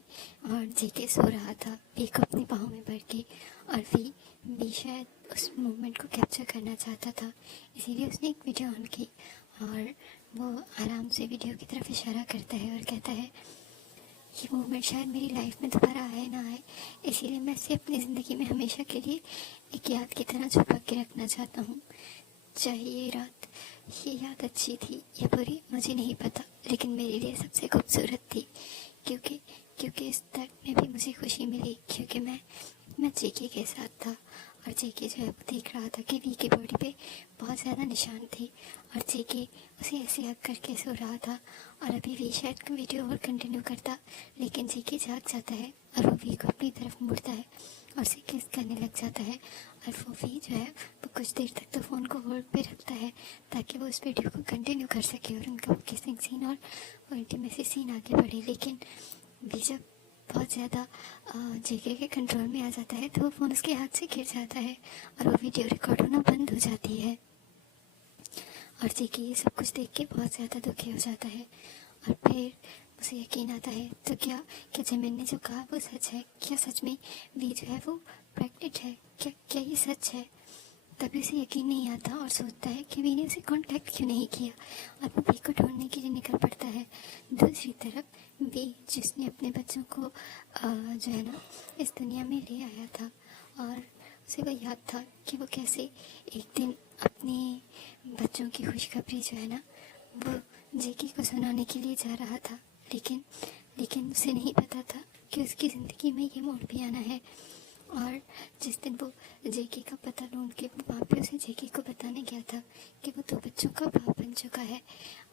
और जेके सो रहा था वी को अपनी बाहों में भर के, और वी शायद उस मोमेंट को कैप्चर करना चाहता था, इसीलिए उसने एक वीडियो ऑन की और वो आराम से वीडियो की तरफ इशारा करता है और कहता है ये मोमेंट शायद मेरी लाइफ में दोबारा आए ना आए, इसीलिए मैं इसे अपनी ज़िंदगी में हमेशा के लिए एक याद की तरह छुपा के रखना चाहता हूँ। चाहे ये याद अच्छी थी या बुरी मुझे नहीं पता, लेकिन मेरे लिए सबसे खूबसूरत थी, क्योंकि इस दर्द में भी मुझे खुशी मिली, क्योंकि मैं जेके के साथ था, और जेके जो है वो देख रहा था कि वी की बॉडी पे बहुत ज़्यादा निशान थे, और जेके उसे ऐसे हक करके सो रहा था। और अभी वी शायद वीडियो और कंटिन्यू करता, लेकिन जेके जाग जाता है और वो वी को अपनी तरफ मुड़ता है और उसे किस करने लग जाता है, और वो वी जो है वो कुछ देर तक तो फ़ोन को होल्ड पे रखता है ताकि वो उस वीडियो को कंटिन्यू कर सके और उनका किसिंग सीन और वो इंटीमेसी सीन आगे बढ़े। लेकिन वी जब बहुत ज़्यादा जेके के कंट्रोल में आ जाता है तो वो फ़ोन उसके हाथ से गिर जाता है और वो वीडियो रिकॉर्ड होना बंद हो जाती है, और जेके ये सब कुछ देख के बहुत ज़्यादा दुखी हो जाता है। और फिर उसे यकीन आता है तो क्या जिमिन ने जो कहा वो सच है, क्या सच में वी जो है वो प्रेग्नेंट है, क्या ये सच है। तभी उसे यकीन नहीं आता और सोचता है कि वी ने उसे कांटेक्ट क्यों नहीं किया, और वो वी को ढूंढने के लिए निकल पड़ता है। दूसरी तरफ वी जिसने अपने बच्चों को जो है ना इस दुनिया में ले आया था, और उसे वो याद था कि वो कैसे एक दिन अपने बच्चों की खुशखबरी जो है ना वो जेके को सुनाने के लिए जा रहा था, लेकिन लेकिन उसे नहीं पता था कि उसकी ज़िंदगी में ये मोड़ भी आना है। और जिस दिन वो जेके का पता ढूंढ के वहाँ पे उसे जेके को बताने गया था कि वो 2 बच्चों का बाप बन चुका है,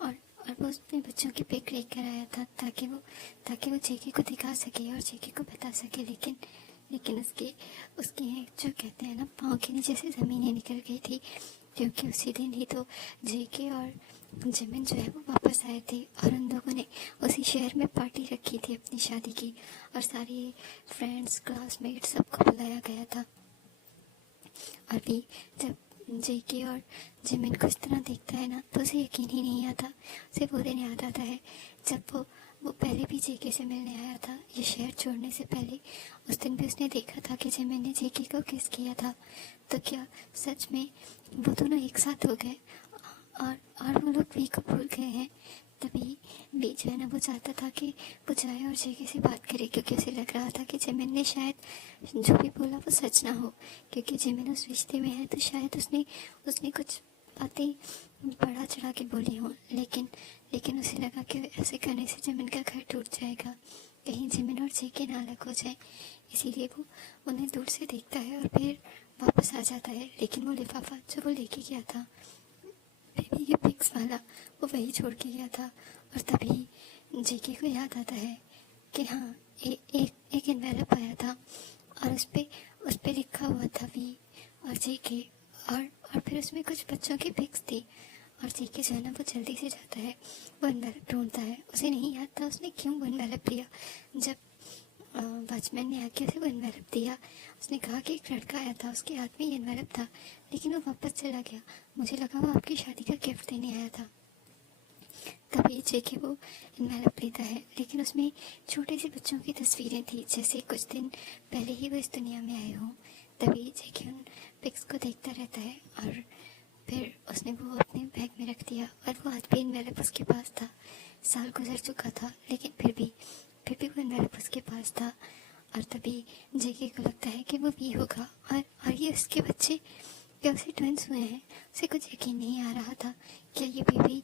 और वो अपने बच्चों की पिक लेकर आया था ताकि वो जेके को दिखा सके और जेके को बता सके। लेकिन उसके उसके जो कहते हैं ना, पाँव के नीचे से ज़मीनें निकल गई थी, क्योंकि उसी दिन ही तो जेके और जिमिन जो है वो वापस आए थे, और उन लोगों ने उसी शहर में पार्टी रखी थी अपनी शादी की, और सारे फ्रेंड्स क्लासमेट सबको बुलाया गया था। अभी जब जेके और जिमिन को इस तरह देखता है ना, तो उसे यकीन ही नहीं आता। उसे वो दिन याद आता है जब वो पहले भी जेके से मिलने आया था, ये शहर छोड़ने से पहले। उस दिन भी उसने देखा था कि जिमिन ने जेके को किस किया था। तो क्या सच में वो दोनों एक साथ हो गए और वो लोग वी को भूल गए हैं? तभी वी जो है ना, वो चाहता था कि वो जाए और जेके से बात करे, क्योंकि उसे लग रहा था कि जिमिन ने शायद जो भी बोला वो सच ना हो, क्योंकि जिमिन उस रिश्ते में है तो शायद उसने कुछ बातें बढ़ा चढ़ा के बोली हों। लेकिन उसे लगा कि ऐसे करने से जिमिन का घर टूट जाएगा, कहीं जिमिन और जेके ना अलग हो जाए। इसीलिए वो उन्हें दूर से देखता है और फिर वापस आ जाता है। लेकिन वो लिफाफा जो वो लेके गया था बेबी के पिक्स वाला, वो वही छोड़ के गया था। और तभी जेके को याद आता है कि हाँ, एक एनवेलप आया था और उस पे लिखा हुआ था वी और जेके, और फिर उसमें कुछ बच्चों की पिक्स थी। और जेके जो है ना, वो जल्दी से जाता है, वो एनवेलप ढूंढता है। उसे नहीं याद था उसने क्यों वो एनवेलप लिया। जब वॉचमैन ने आके उसे वो एनवेलप दिया, उसने कहा कि एक लड़का आया था, उसके हाथ में ये एनवेलप था, लेकिन वो वापस चला गया। मुझे लगा वो आपकी शादी का गिफ्ट देने आया था। तभी जेके वो एनवेलप लेता है, लेकिन उसमें छोटे से बच्चों की तस्वीरें थी, जैसे कुछ दिन पहले ही वो इस दुनिया में आए हों। तभी जेके उन पिक्स को देखता रहता है, और फिर उसने वो अपने बैग में रख दिया, और वो आज भी एनवेलप उसके पास था। साल गुजर चुका था, लेकिन फिर भी वो एनवेलप उसके पास था। और तभी जेके को लगता है कि वो भी होगा, और ये उसके बच्चे, क्या उसे ट्विंस हुए हैं। उसे कुछ यकीन नहीं आ रहा था क्या ये बेबी,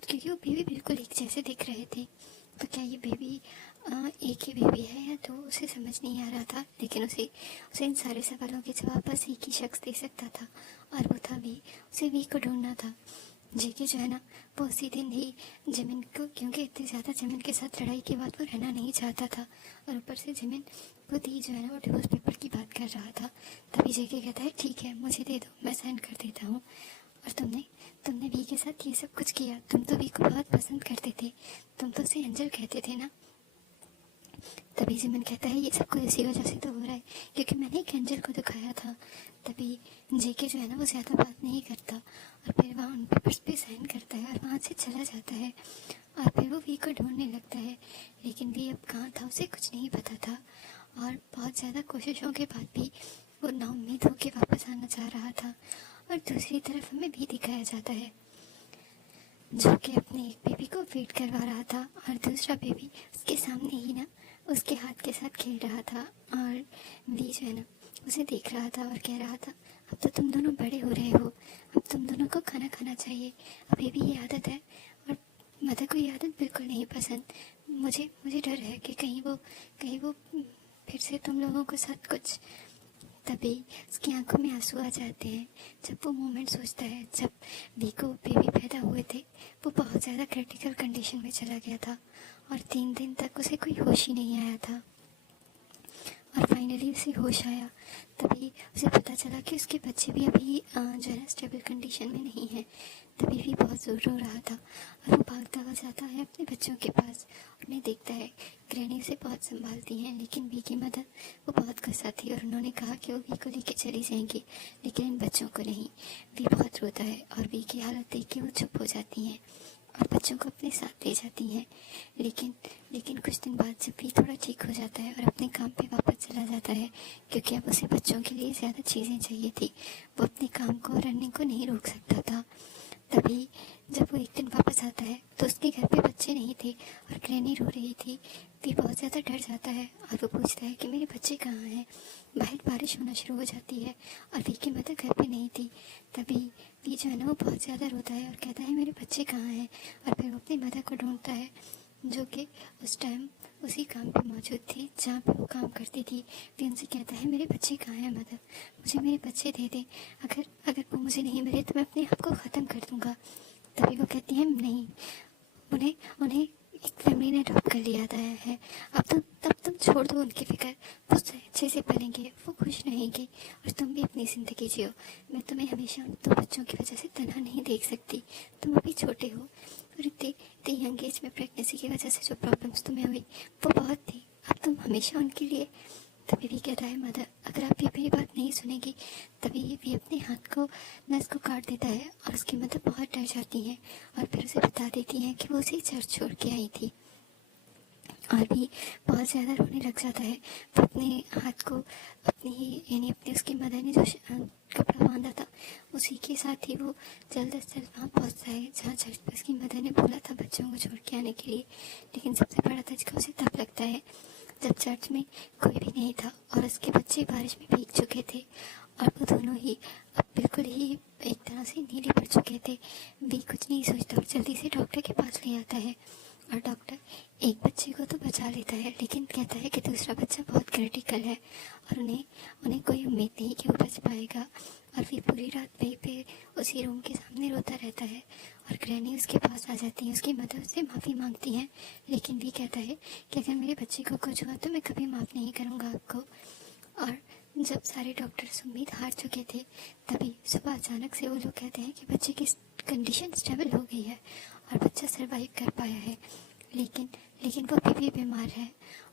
क्योंकि वो बेबी बिल्कुल एक जैसे दिख रहे थे, तो क्या ये बेबी एक ही बेबी है या तो उसे समझ नहीं आ रहा था। लेकिन उसे इन सारे सवालों के जवाब बस एक ही शख्स दे सकता था, और वो था वी। उसे वी को ढूंढना था। जेके जो है ना, वो उसी दिन ही जिमिन को, क्योंकि इतनी ज़्यादा जिमिन के साथ लड़ाई के बाद वो रहना नहीं चाहता था, और ऊपर से जिमिन खुद ही जो है ना, वो डिवोर्स पेपर की बात कर रहा था। तभी जेके कहता है ठीक है, मुझे दे दो, मैं साइन कर देता हूँ। और तुमने वी के साथ ये सब कुछ किया, तुम तो वी को बहुत पसंद करते थे, तुम तो उसे एंजल कहते थे ना। तभी जिमिन कहता है ये सब कुछ इसी वजह से तो हो रहा है, क्योंकि मैंने एक एंजल को दिखाया था। तभी जेके जो है ना, वो ज़्यादा बात नहीं करता, और फिर वहाँ उन पेपर्स पे साइन करता है और वहाँ से चला जाता है। और फिर वो वी को ढूंढने लगता है, लेकिन वी अब कहाँ था उसे कुछ नहीं पता था, और बहुत ज़्यादा कोशिशों के बाद भी वो नाउम्मीद होकर वापस आना चाह रहा था। और दूसरी तरफ हमें भी दिखाया जाता है जो कि अपने एक बेबी को फीड करवा रहा था, और दूसरा बेबी उसके सामने ही ना उसके हाथ के साथ खेल रहा था। और वी जो है ना, उसे देख रहा था और कह रहा था अब तो तुम दोनों बड़े हो रहे हो, अब तुम दोनों को खाना खाना चाहिए। अभी भी ये आदत है, और मदर को ये आदत बिल्कुल नहीं पसंद। मुझे डर है कि कहीं वो फिर से तुम लोगों के साथ कुछ। तभी उसकी आंखों में आंसू आ जाते हैं जब वो मोमेंट सोचता है जब वी को बेबी पैदा हुए थे। वो बहुत ज़्यादा क्रिटिकल कंडीशन में चला गया था, और 3 दिन तक उसे कोई होश ही नहीं आया था। और फाइनली उसे होश आया, तभी उसे पता चला कि उसके बच्चे भी अभी जो है स्टेबल कंडीशन में नहीं है। तभी भी बहुत ज़ोर रो रहा था, और वो भागता हुआ जाता है अपने बच्चों के पास। उन्हें देखता है ग्रैनी उसे बहुत संभालती हैं, लेकिन वी की मदर वो बहुत गुस्सा थी, और उन्होंने कहा कि वो वी को लेके चली जाएंगी, लेकिन इन बच्चों को नहीं। वी बहुत रोता है, और वी की हालत देख के वो चुप हो जाती हैं और बच्चों को अपने साथ ले जाती हैं। लेकिन कुछ दिन बाद जब भी थोड़ा ठीक हो जाता है और अपने काम पे वापस चला जाता है, क्योंकि अब उसे बच्चों के लिए ज़्यादा चीज़ें चाहिए थी, वो अपने काम को और रनिंग को नहीं रोक सकता था। तभी जब वो एक दिन वापस आता है तो उसके घर पे बच्चे नहीं थे और ग्रैनी रो रही थी। वी बहुत ज़्यादा डर जाता है और वो पूछता है कि मेरे बच्चे कहाँ हैं। बाहर बारिश होना शुरू हो जाती है और वी की मदर घर पे नहीं थी। तभी वी जो है ना वो बहुत ज़्यादा रोता है और कहता है मेरे बच्चे कहाँ हैं। और फिर वो अपनी मदर को ढूंढता है, जो कि उस टाइम उसी काम पे मौजूद थी जहाँ पे वो काम करती थी। वी उनसे कहता है मेरे बच्चे कहाँ हैं मदर, मुझे मेरे बच्चे दे दें। अगर अगर वो मुझे नहीं मिले तो मैं अपने आप को ख़त्म कर दूँगा। तभी वो कहती है नहीं, उन्हें उन्हें एक फैमिली ने अडॉप्ट कर लिया है। अब तुम छोड़ दो उनकी फिक्र, वो अच्छे से पलेंगे, वो खुश रहेंगे और तुम भी अपनी ज़िंदगी जियो। मैं तुम्हें हमेशा उन दो बच्चों की वजह से तन्हा नहीं देख सकती। तुम अभी छोटे हो और इतने इतने यंग एज में प्रेगनेंसी की वजह से जो प्रॉब्लम्स तुम्हें हुई वो बहुत थी। अब तुम हमेशा उनके लिए। तभी भी कहता है मदर अगर आप ये मेरी बात नहीं सुनेगी। तभी भी अपने हाथ को नस को काट देता है और उसकी मदर बहुत डर जाती है और फिर उसे बता देती है कि वो उसे चर्च छोड़ के आई थी। और भी बहुत ज़्यादा रोने लग जाता है। वो अपने हाथ को अपनी ही यानी अपनी उसकी मदर ने जो कपड़ा बांधा था उसी के साथ ही वो जल्द से जल्द वहाँ पहुँचता है जहाँ चर्च पर उसकी मदर ने बोला था बच्चों को छोड़ के आने के लिए। लेकिन सबसे बड़ा धचका उसे तब लगता है जब चर्च में कोई भी नहीं था और उसके बच्चे बारिश में भीग चुके थे और वो दोनों ही अब बिल्कुल ही एक तरह से नीले पड़ चुके थे। वी कुछ नहीं सोचता और जल्दी से डॉक्टर के पास ले आता है और डॉक्टर एक बच्चे को तो बचा लेता है लेकिन कहता है कि दूसरा बच्चा बहुत क्रिटिकल है और उन्हें उन्हें कोई उम्मीद नहीं कि वो बच पाएगा। और वी पूरी रात वहीं पे उसी रूम के सामने रोता रहता है और ग्रैनी उसके पास आ जाती है। उसकी मदर से माफ़ी मांगती है लेकिन वी कहता है कि अगर मेरे बच्चे को कुछ हुआ तो मैं कभी माफ़ नहीं करूँगा आपको। और जब सारे डॉक्टर्स उम्मीद हार चुके थे तभी सुबह अचानक से वो लोग कहते हैं कि बच्चे की कंडीशन स्टेबल हो गई है और बच्चा सरवाइव कर पाया है। लेकिन लेकिन वो अभी भी बीमार है।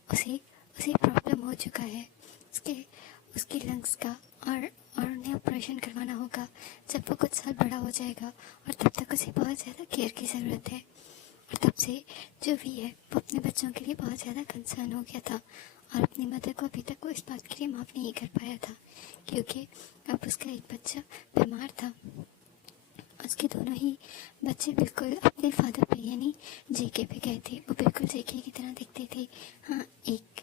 उसे उसे प्रॉब्लम हो चुका है उसके उसके लंग्स का और उन्हें ऑपरेशन करवाना होगा जब वो कुछ साल बड़ा हो जाएगा और तब तक उसे बहुत ज़्यादा केयर की ज़रूरत है। और तब से जो भी है वो अपने बच्चों के लिए बहुत ज़्यादा कंसर्न हो गया था और अपनी मदर को अभी तक वो इस बात के लिए माफ़ नहीं कर पाया था क्योंकि अब उसका एक बच्चा बीमार था। उसके दोनों ही बच्चे बिल्कुल अपने फादर पे यानी जेके पे गए थे। वो बिल्कुल जेके की तरह दिखते थे। हाँ, एक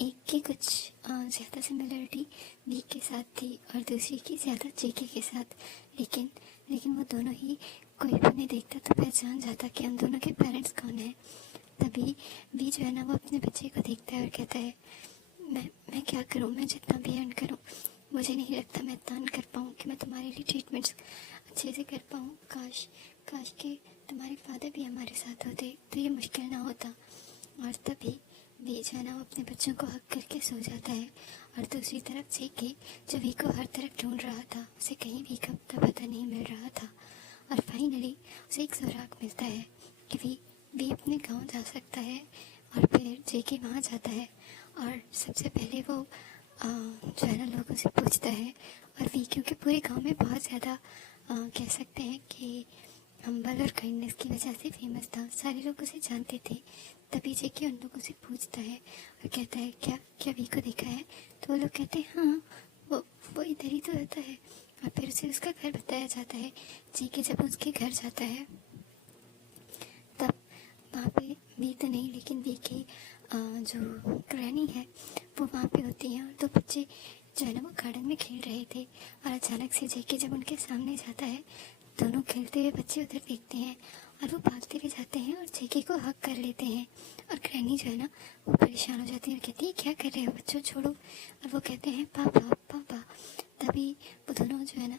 एक की कुछ ज़्यादा सिमिलरिटी वी के साथ थी और दूसरी की ज़्यादा जेके के साथ। लेकिन लेकिन वो दोनों ही कोई भी नहीं देखता तो पहचान जाता कि उन दोनों के पेरेंट्स कौन हैं। तभी वी जो है ना वो अपने बच्चे को देखता है और कहता है मैं क्या करूँ, मैं जितना भी अर्न करूँ मुझे नहीं लगता मैं इतना अर्न कर पाऊँ कि मैं तुम्हारे लिए ट्रीटमेंट्स अच्छे से कर पाऊँ। काश काश के तुम्हारे फादर भी हमारे साथ होते तो ये मुश्किल ना होता। और तभी वी जो है ना वो अपने बच्चों को हक करके सो जाता है और दूसरी तरफ जेके जो वी को हर तरफ ढूंढ रहा था उसे कहीं भी का पता नहीं मिल रहा था। और फाइनली उसे एक सुराग मिलता है कि वी अपने गांव जा सकता है। और फिर जेके वहाँ जाता है और सबसे पहले वो जो है ना लोगों से पूछता है। और वी क्योंकि पूरे गांव में बहुत ज़्यादा कह सकते हैं कि हम्बल और काइंडनेस की वजह से फेमस था, सारे लोग उसे जानते थे। तभी जेके उन लोगों से पूछता है और कहता है क्या क्या वी को देखा है। तो वो लोग कहते हैं हाँ वो इधर ही तो रहता है। और फिर उसे उसका घर बताया जाता है। जेके जब उसके घर जाता है तब वहाँ पे वी तो नहीं लेकिन वी की जो ग्रैनी है वो वहाँ पे होती है और दो बच्चे जो है ना वो गार्डन में खेल रहे थे। और अचानक से जेके जब उनके सामने जाता है दोनों खेलते हुए बच्चे उधर देखते हैं और वो भागते हुए जाते हैं और जेके को हक कर लेते हैं। और ग्रैनी जो है ना वो परेशान हो जाती है और कहती है क्या कर रहे हो बच्चों, छोड़ो। और वो कहते हैं पापा पापा। तभी वो दोनों जो है ना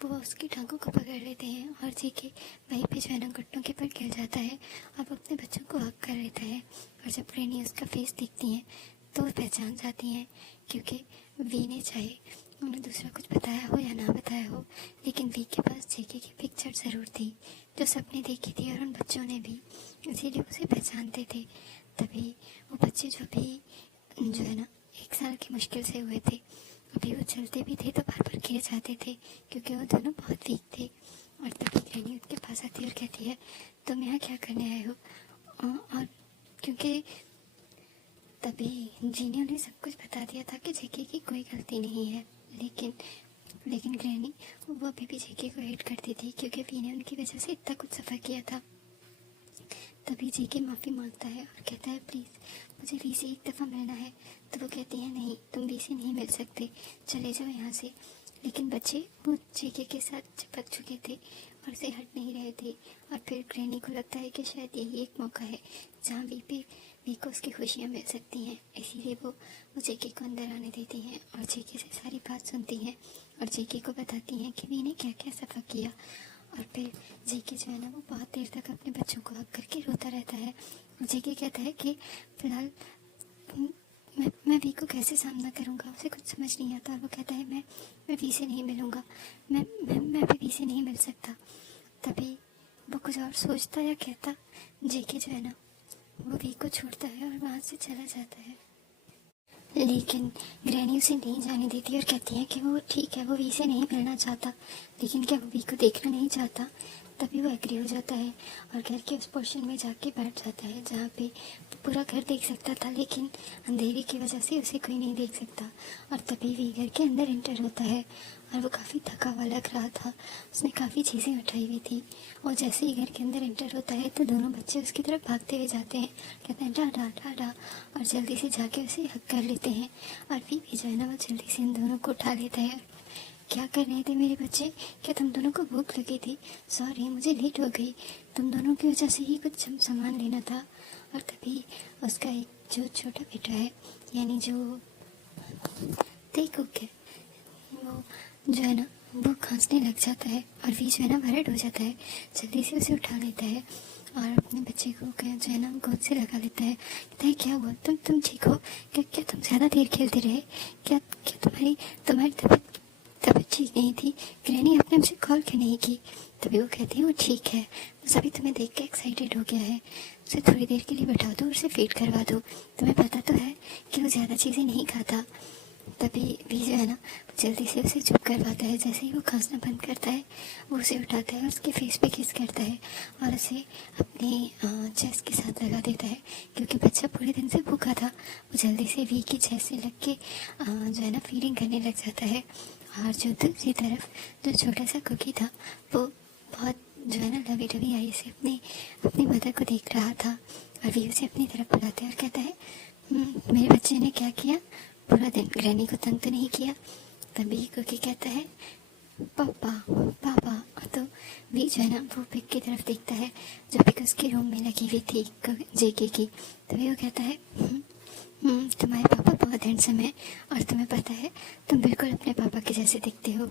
वो उसकी टांगों को पकड़ लेते हैं और जेके वहीं पे जो है ना घुटनों के पर गिर जाता है और वो अपने बच्चों को हक कर लेता है। और जब ग्रैनी उसका फेस देखती हैं तो वो पहचान जाती हैं क्योंकि वी ने चाहे उन्हें दूसरा कुछ बताया हो या ना बताया हो लेकिन वी के पास जेके की पिक्चर ज़रूर थी जो सबने देखी थी और उन बच्चों ने भी, इसीलिए उसे पहचानते थे। तभी वो बच्चे जो भी जो है ना 1 साल की मुश्किल से हुए थे अभी वो चलते भी थे तो बार बार गिर जाते थे क्योंकि वो दोनों बहुत वीक थे। और तभी ग्रैनी उनके पास आती है और कहती है तुम यहाँ क्या करने आए हो। और क्योंकि तभी जी ने उन्हें सब कुछ बता दिया था कि जेके की कोई गलती नहीं है। लेकिन लेकिन ग्रैनी वो अभी भी जेके को हेट करती थी क्योंकि वी ने उनकी वजह से इतना कुछ सफ़र किया था। तभी जेके माफ़ी मांगता है और कहता है प्लीज़ मुझे वी से एक दफ़ा मिलना है। तो वो कहती है नहीं, तुम वी से नहीं मिल सकते, चले जाओ यहाँ से। लेकिन बच्चे वो जेके के साथ चिपक चुके थे और से हट नहीं रहे थे। और फिर ग्रैनी को लगता है कि शायद यही एक मौका है जहाँ वी को उसकी खुशियाँ मिल सकती हैं। इसीलिए वो जेके को अंदर आने देती हैं और जेके से सारी बात सुनती हैं और जेके को बताती हैं कि वी ने क्या क्या सफ़र किया। और फिर जेके जो है ना वो बहुत देर तक अपने बच्चों को हक करके रोता रहता है। जेके कहता है कि फ़िलहाल मैं वी को कैसे सामना करूँगा, उसे कुछ समझ नहीं आता। और वो कहता है मैं वी से नहीं मिलूँगा, मैं भी वी से नहीं मिल सकता। तभी वो कुछ और सोचता या कहता जेके जो है ना वो वी को छोड़ता है और वहाँ से चला जाता है। लेकिन ग्रैनी उसे नहीं जाने देती और कहती है कि वो ठीक है, वो वी से नहीं मिलना चाहता, लेकिन क्या वो वी को देखना नहीं चाहता। तभी वो एग्री हो जाता है और घर के उस पोर्शन में जाके बैठ जाता है जहाँ पे पूरा घर देख सकता था, लेकिन अंधेरे की वजह से उसे कोई नहीं देख सकता। और तभी वी घर के अंदर एंटर होता है और वो काफ़ी थका हुआ लग रहा था, उसने काफ़ी चीज़ें उठाई हुई थी। और जैसे ही घर के अंदर एंटर होता है तो दोनों बच्चे उसकी तरफ भागते हुए जाते हैं, कहते हैं डाडा डाडा, और जल्दी से जाके उसे हक कर लेते हैं। और वी भी जो है ना वो जल्दी से इन दोनों को उठा लेता है। क्या कर रहे थे मेरे बच्चे, क्या तुम दोनों को भूख लगी थी? सॉरी मुझे लेट हो गई, तुम दोनों की वजह से ही कुछ सामान लेना था। और तभी उसका एक जो छोटा बेटा है, यानी जो तेकुक है, वो जो है ना वो खांसने लग जाता है और वी जो है ना वर्रिड हो जाता है, जल्दी से उसे उठा लेता है और अपने बच्चे को जो है ना गोद से लगा लेता है। कहता है क्या हुआ, तुम ठीक हो? क्या तुम ज़्यादा देर खेलते रहे? क्या क्या तुम्हारी तबीयत ठीक नहीं थी? ग्रैनी आपने मुझे कॉल क्यों नहीं की? तभी वो कहती है वो ठीक है, बस अभी तुम्हें देख के एक्साइटेड हो गया है, उसे थोड़ी देर के लिए बैठा दो और उसे फीड करवा दो, तुम्हें पता तो है कि वो ज़्यादा चीज़ें नहीं खाता। तभी भी जो है ना जल्दी से उसे चुप करवाता है। जैसे ही वो खांसना बंद करता है वो उसे उठाता है और उसके फेस पे किस करता है और उसे अपनी चेस्ट के साथ लगा देता है, क्योंकि बच्चा पूरे दिन से भूखा था। वो जल्दी से वी की चेस्ट से लग के जो है ना फीडिंग करने लग जाता है। और जो दूसरी तरफ जो छोटा सा कुकी था वो बहुत जो है ना लवी डवी आई से अपनी मदर को देख रहा था और वी उसे अपनी तरफ बुलाता है और कहता है मेरे बच्चे ने क्या किया, पूरा दिन ग्रैनी को तंग तो नहीं किया? तभी कुकी कहता है पापा पापा। तो वी जो है ना वो पिक की तरफ देखता है जो पिक उसके रूम में लगी हुई थी जेके की। तभी वो कहता है तुम्हारे पापा बहुत हैंडसम है और तुम्हें पता है तुम बिल्कुल अपने पापा के जैसे दिखते हो।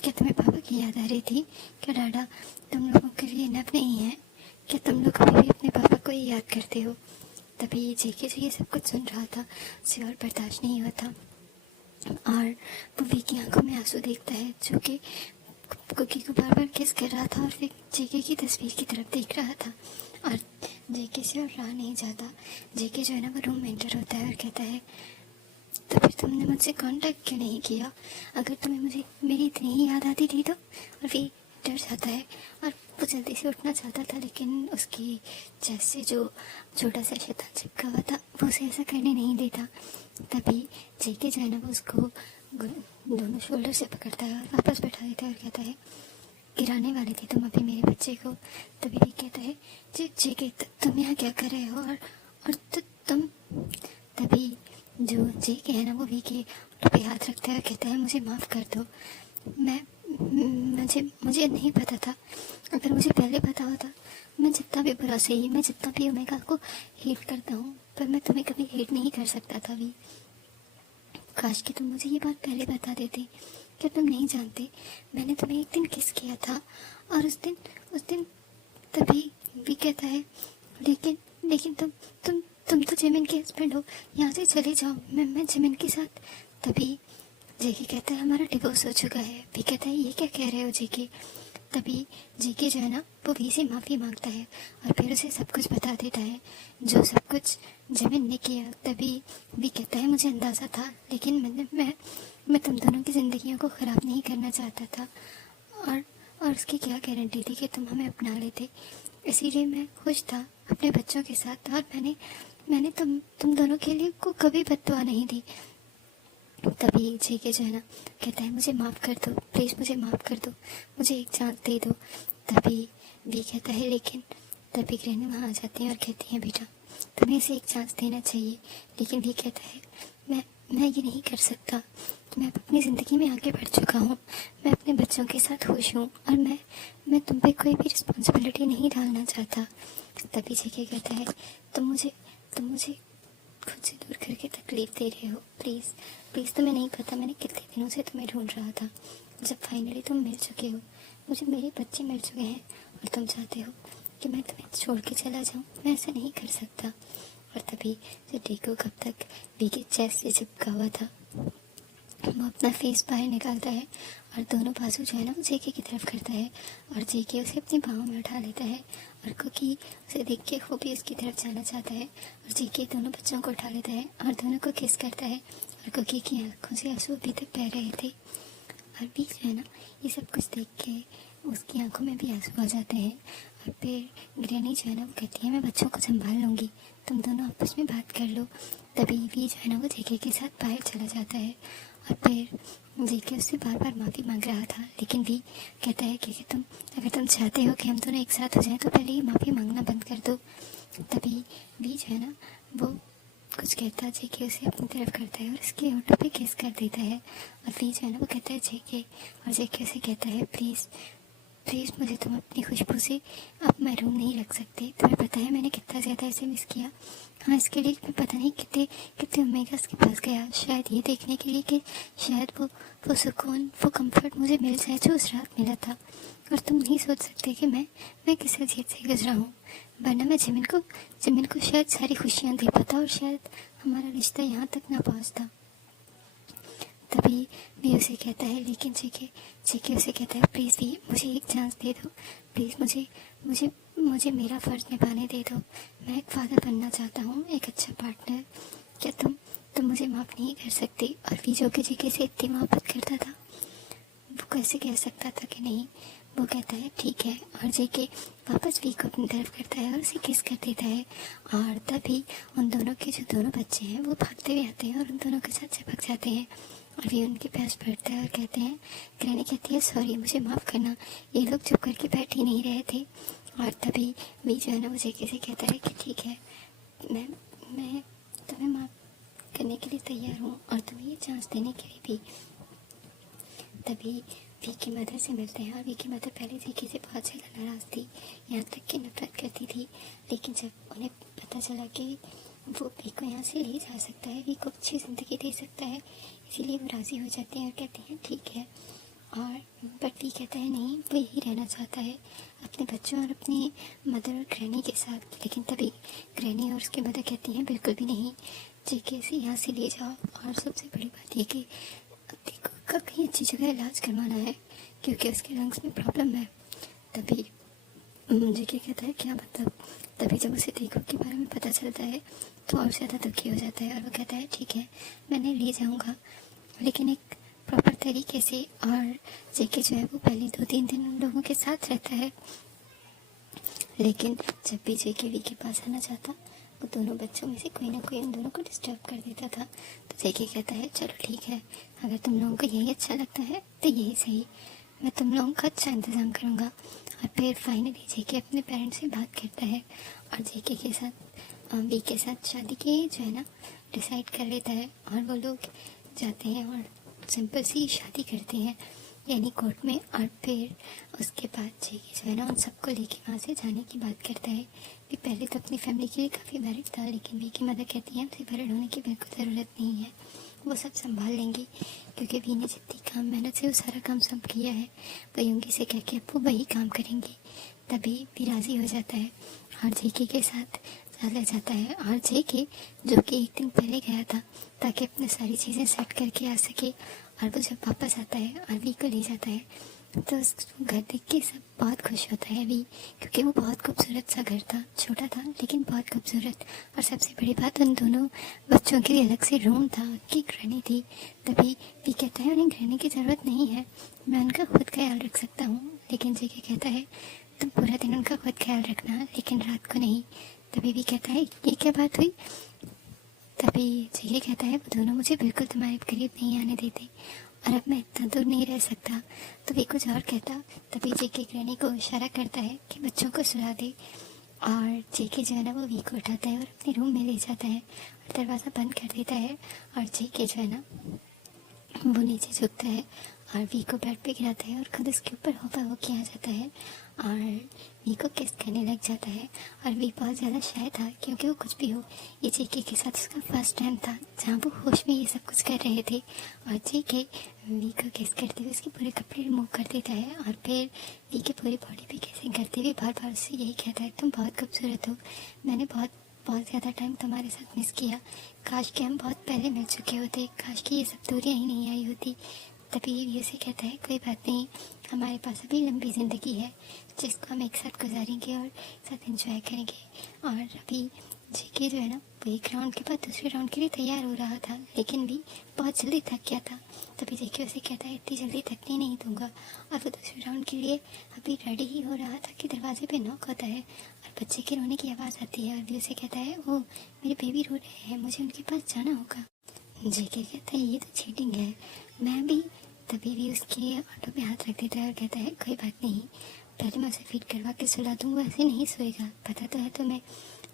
क्या तुम्हें पापा की याद आ रही थी? क्या डाडा तुम लोगों के लिए इनफ नहीं है? क्या तुम लोग कभी भी अपने पापा को ही याद करते हो? तभी जेके जो ये सब कुछ सुन रहा था उसे और बर्दाश्त नहीं हुआ था और वो वी की आंखों में आंसू देखता है जो कि कुकी को बार बार किस कर रहा था और फिर जेके की तस्वीर की तरफ देख रहा था। और जेके से और रहा नहीं जाता, जेके जो है ना वो रूम में एंटर होता है और कहता है तो फिर तुमने मुझसे कांटेक्ट क्यों नहीं किया? अगर तुम्हें मुझे मेरी इतनी ही याद आती थी तो। और वी डर जाता है और वो जल्दी से उठना चाहता था, लेकिन उसकी चेस्ट से जो छोटा सा शैतान चिपका हुआ था वो उसे ऐसा करने नहीं देता। तभी जेके जो है ना वो उसको दोनों शोल्डर से पकड़ता है और वापस बैठा देता है और कहता है गिराने वाले थे तुम अभी मेरे बच्चे को। तभी भी कहता है जेके तुम यहाँ क्या कर रहे हो और तुम। तभी जो जेके है ना वो वी के पे हाथ रखता है और कहता है मुझे माफ़ कर दो, मुझे नहीं पता था, अगर मुझे पहले पता होता मैं जितना भी बुरा सही, मैं जितना भी ओमेगा को हेट करता हूँ पर मैं तुम्हें कभी हेट नहीं कर सकता था वी। काश कि तुम मुझे ये बात पहले बता देते। क्या तुम नहीं जानते मैंने तुम्हें एक दिन किस किया था और उस दिन। तभी भी कहता है लेकिन तुम तो जिमिन के हस्बैंड हो, यहाँ से चले जाओ, मैं जिमिन के साथ। तभी जेके कहता है हमारा डिवोर्स हो चुका है। भी कहता है ये क्या कह रहे हो जेके? तभी जेके जो है ना वो वी से माफ़ी मांगता है और फिर उसे सब कुछ बता देता है जो सब कुछ जिमिन ने किया। तभी भी कहता है मुझे अंदाज़ा था, लेकिन मैं तुम दोनों की ज़िंदगियों को ख़राब नहीं करना चाहता था और उसकी क्या गारंटी थी कि तुम हमें अपना लेते। इसीलिए मैं खुश था अपने बच्चों के साथ और मैंने तुम दोनों के लिए को कभी बद्दुआ नहीं दी। तभी जेके जो है ना कहता है मुझे माफ़ कर दो प्लीज़, मुझे माफ़ कर दो, मुझे एक चांस दे दो। तभी वी कहता है लेकिन, तभी ग्रैनी वहाँ आ जाती है और कहती है बेटा तुम्हें इसे एक चांस देना चाहिए। लेकिन वी कहता है मैं ये नहीं कर सकता, मैं अपनी ज़िंदगी में आगे बढ़ चुका हूँ, मैं अपने बच्चों के साथ खुश हूँ और मैं तुम पे कोई भी रिस्पॉन्सिबिलिटी नहीं डालना चाहता। तभी जेके कहता है तुम मुझे खुद से दूर करके तकलीफ दे रहे हो, प्लीज़ प्लीज़। तुम्हें नहीं पता मैंने कितने दिनों से तुम्हें ढूंढ रहा था, जब फाइनली तुम मिल चुके हो, मुझे मेरे बच्चे मिल चुके हैं और तुम चाहते हो कि मैं तुम्हें छोड़ के चला जाऊँ, मैं ऐसा नहीं कर सकता। और तभी जो डेको कब तक वी के चेस्ट से चिपका हुआ था वो अपना फेस बाहर निकालता है और दोनों बाजू जो है ना वो जेके की तरफ करता है और जेके उसे अपनी बाहों में उठा लेता है और कुकी उसे देख के वो भी उसकी तरफ जाना चाहता है और जेके दोनों बच्चों को उठा लेता है और दोनों को किस करता है और कुकी की आंखों से आंसू अभी तक बह रहे थे। और भी जो है ना ये सब कुछ देख के उसकी आंखों में भी आंसू आ जाते हैं और फिर ग्रैनी जो है ना वो कहती है मैं बच्चों को संभाल लूँगी, तुम दोनों आपस में बात कर लो। तभी वी जो है ना वो जेके के साथ बाहर चला जाता है और फिर जेके उससे बार बार माफ़ी मांग रहा था, लेकिन वी कहता है कि अगर तुम चाहते हो कि हम दोनों एक साथ हो जाएं तो पहले ही माफ़ी मांगना बंद कर दो। तभी वी जो है ना वो कुछ कहता जेके उसे अपनी तरफ करता है और उसके होठों पे किस कर देता है और वी जो है ना वो कहता है जेके, और जेके उसे कहता है प्लीज़ प्लीज़ मुझे तुम अपनी खुशबू से अब महरूम नहीं रख सकते। तुम्हें पता है मैंने कितना ज़्यादा इसे मिस किया। हाँ इसके लिए मैं पता नहीं कितने कितने ओमेगास के पास गया, शायद ये देखने के लिए कि शायद वो सुकून वो कंफर्ट मुझे मिल जाए जो उस रात मिला था। और तुम नहीं सोच सकते कि मैं किस अजीब से गुजरा हूँ, वरना मैं जिमिन को शायद सारी खुशियाँ दे पाता और शायद हमारा रिश्ता यहाँ तक ना पहुँचता। तभी वी उसे कहता है लेकिन जेके उसे कहता है प्लीज़ वी मुझे एक चांस दे दो, प्लीज़ मुझे मेरा फ़र्ज़ निभाने दे दो, मैं एक फादर बनना चाहता हूँ, एक अच्छा पार्टनर। क्या तुम मुझे माफ़ नहीं कर सकते। और वी जो कि जेके से इतनी मोहब्बत करता था वो कैसे कह सकता था कि नहीं। वो कहता है ठीक है और जेके वापस वी को अपनी तरफ करता है और उसे किस कर देता है। और तभी उन दोनों के जो दोनों बच्चे हैं वो भागते हुए आते हैं और उन दोनों के साथ चिपक जाते हैं और वे उनके पास बैठता है और कहते हैं, ग्रैनी कहती है सॉरी मुझे माफ़ करना, ये लोग चुप करके बैठ ही नहीं रहे थे। और तभी वी जो है ना वो जेके से कहता है कि ठीक है मैं तुम्हें माफ़ करने के लिए तैयार हूँ और तुम्हें ये चांस देने के लिए भी। तभी वी की मदर से मिलते हैं और वी की मदर पहले जेके से बहुत ज़्यादा नाराज़ थी, यहाँ तक कि नफरत करती थी। लेकिन जब उन्हें पता चला कि वो वी को यहाँ से ले जा सकता है, वी को अच्छी ज़िंदगी दे सकता है, इसीलिए वो राज़ी हो जाते हैं और कहते हैं ठीक है। और बट वी कहता है नहीं वो यही रहना चाहता है अपने बच्चों और अपनी मदर और ग्रैनी के साथ। लेकिन तभी ग्रैनी और उसकी मदर कहती हैं बिल्कुल भी नहीं, जेके से यहाँ से ले जाओ। और सबसे बड़ी बात ये कि देखो का कहीं अच्छी जगह इलाज करवाना है क्योंकि उसके लंग्स में प्रॉब्लम है। तभी जेके कहता है क्या मतलब। तभी जब उसे देखो के बारे में पता चलता है तो और ज़्यादा दुखी हो जाता है और वो कहता है ठीक है मैंने ले जाऊँगा लेकिन एक प्रॉपर तरीके से। और जेके जो है वो पहले 2-3 दिन उन लोगों के साथ रहता है, लेकिन जब भी जेके वी के पास आना चाहता वो दोनों बच्चों में से कोई ना कोई उन दोनों को डिस्टर्ब कर देता था। तो जेके कहता है चलो ठीक है अगर तुम लोगों को यही अच्छा लगता है तो यही सही, मैं तुम लोगों का अच्छा इंतज़ाम करूँगा। और फिर फाइनली जेके अपने पेरेंट्स से बात करता है और जेके के साथ वी के साथ शादी की जो है ना डिसाइड कर लेता है और वो लोग जाते हैं और सिंपल सी शादी करते हैं यानी कोर्ट में। और फिर उसके बाद जेके जो है ना उन सबको लेके वहाँ से जाने की बात करता है कि पहले तो अपनी फैमिली के लिए काफ़ी वरिड था, लेकिन वी की मदर कहती है उसे वरिड होने की बिल्कुल ज़रूरत नहीं है, वो सब संभाल लेंगी क्योंकि वी ने जितनी काम मेहनत से वो सारा काम सब किया है, वही से कह के अब वो वही काम करेंगी। तभी वी राज़ी हो जाता है और जेके के साथ चला जाता है। और जेके जो कि एक दिन पहले गया था ताकि अपनी सारी चीज़ें सेट करके आ सके, और वो जब वापस आता है और वी को ले जाता है तो उस घर देख के सब बहुत खुश होता है वी, क्योंकि वो बहुत खूबसूरत सा घर था, छोटा था लेकिन बहुत खूबसूरत। और सबसे बड़ी बात उन दोनों बच्चों के लिए अलग से रूम था, उनकी ग्रहणी थी। तभी वी कहता है उन्हें ग्रहणी की ज़रूरत नहीं है, मैं उनका खुद ख्याल रख सकता हूँ। लेकिन जेके कहता है तुम पूरा दिन उनका खुद ख्याल रखना लेकिन रात को नहीं। तभी भी कहता है ये क्या बात हुई। तभी जेके कहता है वो दोनों मुझे बिल्कुल तुम्हारे करीब नहीं आने देते और अब मैं इतना दूर नहीं रह सकता। तो वी कुछ और कहता, तभी जेके ग्रैनी को इशारा करता है कि बच्चों को सुला दे और जेके जो है ना वो वी को उठाता है और अपने रूम में ले जाता है और दरवाज़ा बंद कर देता है। और जेके जो है ना वो नीचे झुकता है और वी को बेड पे गिराता है और खुद उसके ऊपर होता वो किया जाता है और वी को किस करने लग जाता है। और वी बहुत ज़्यादा शाय था क्योंकि वो कुछ भी हो, ये जेके के साथ उसका फर्स्ट टाइम था जहाँ वो होश में ये सब कुछ कर रहे थे। और जेके वी को किस करते हुए उसके पूरे कपड़े रिमूव कर देता है और फिर वी की पूरी बॉडी पे किसिंग करते हुए बार बार उससे यही कहता है, तुम बहुत खूबसूरत हो, मैंने बहुत ज़्यादा टाइम तुम्हारे साथ मिस किया, काश कि हम बहुत पहले मिल चुके होते, काश कि ये सब दूरियाँ ही नहीं आई होती। तभी ये उसे कहता है, कोई बात नहीं, हमारे पास अभी लंबी ज़िंदगी है जिसको हम एक साथ गुजारेंगे और साथ एंजॉय करेंगे। और अभी जेके जो है ना वो एक राउंड के बाद दूसरे राउंड के लिए तैयार हो रहा था, लेकिन भी बहुत जल्दी थक गया था। तभी जेके उसे कहता है, इतनी जल्दी थकने नहीं दूंगा। और वो दूसरे राउंड के लिए अभी रेडी ही हो रहा था कि दरवाजे पे नॉक होता है और बच्चे के रोने की आवाज़ आती है और वो उसे कहता है, ओ मेरे बेबी रो रहे हैं, मुझे उनके पास जाना होगा। जेके कहता है, ये तो चीटिंग है, मैं भी। तभी भी उसके ऑटो पे हाथ रख देता है और कहता है, कोई बात नहीं, पहले मैं उसे फीड करवा के सुला दूँ, वो ऐसे नहीं सोएगा, पता तो है तुम्हें।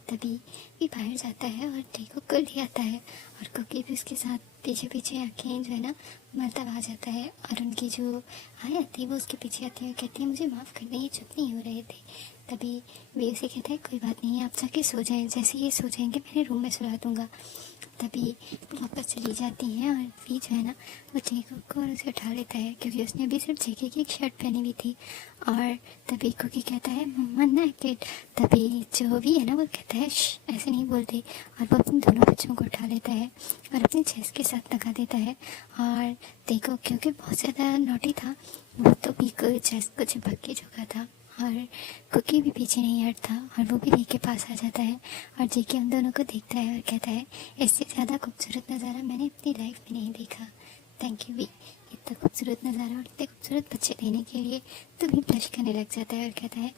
तभी भी बाहर जाता है और टीको को ले आता है और कुकी भी उसके साथ पीछे पीछे आके जो है ना मरतब आ जाता है और उनकी जो आय आती है वो उसके पीछे आती है और कहती है, मुझे माफ़ कर दें, ये चुप नहीं हो रहे थे। तभी वे उसे कहता है, कोई बात नहीं, आप जाके सो जाएं, जैसे ये सो जाएंगे मेरे रूम में सुला दूँगा। तभी वापस चली जाती हैं और वी जो है ना वो टीको को और उसे उठा लेता है क्योंकि उसने अभी सिर्फ जेके की एक शर्ट पहनी हुई थी। और तभी कुकी कहता है, मम्मा नेकेड। तभी जो भी है ना वो कहता है, ऐसे नहीं बोलते, और वो अपने दोनों बच्चों को उठा लेता है और अपने चेस्ट के साथ लगा देता है। और देखो क्योंकि बहुत ज़्यादा नोटी था वो तो वी को चेस्ट को चिपक के झुका था और कुकी भी पीछे नहीं हटता और वो भी वी के पास आ जाता है और जेके उन दोनों को देखता है और कहता है, इससे ज़्यादा खूबसूरत नज़ारा मैंने अपनी लाइफ में नहीं देखा, थैंक यू वी, इतना खूबसूरत नज़ारा और इतने खूबसूरत बच्चे देने के लिए। तो भी ब्लश करने लग जाता है और कहता है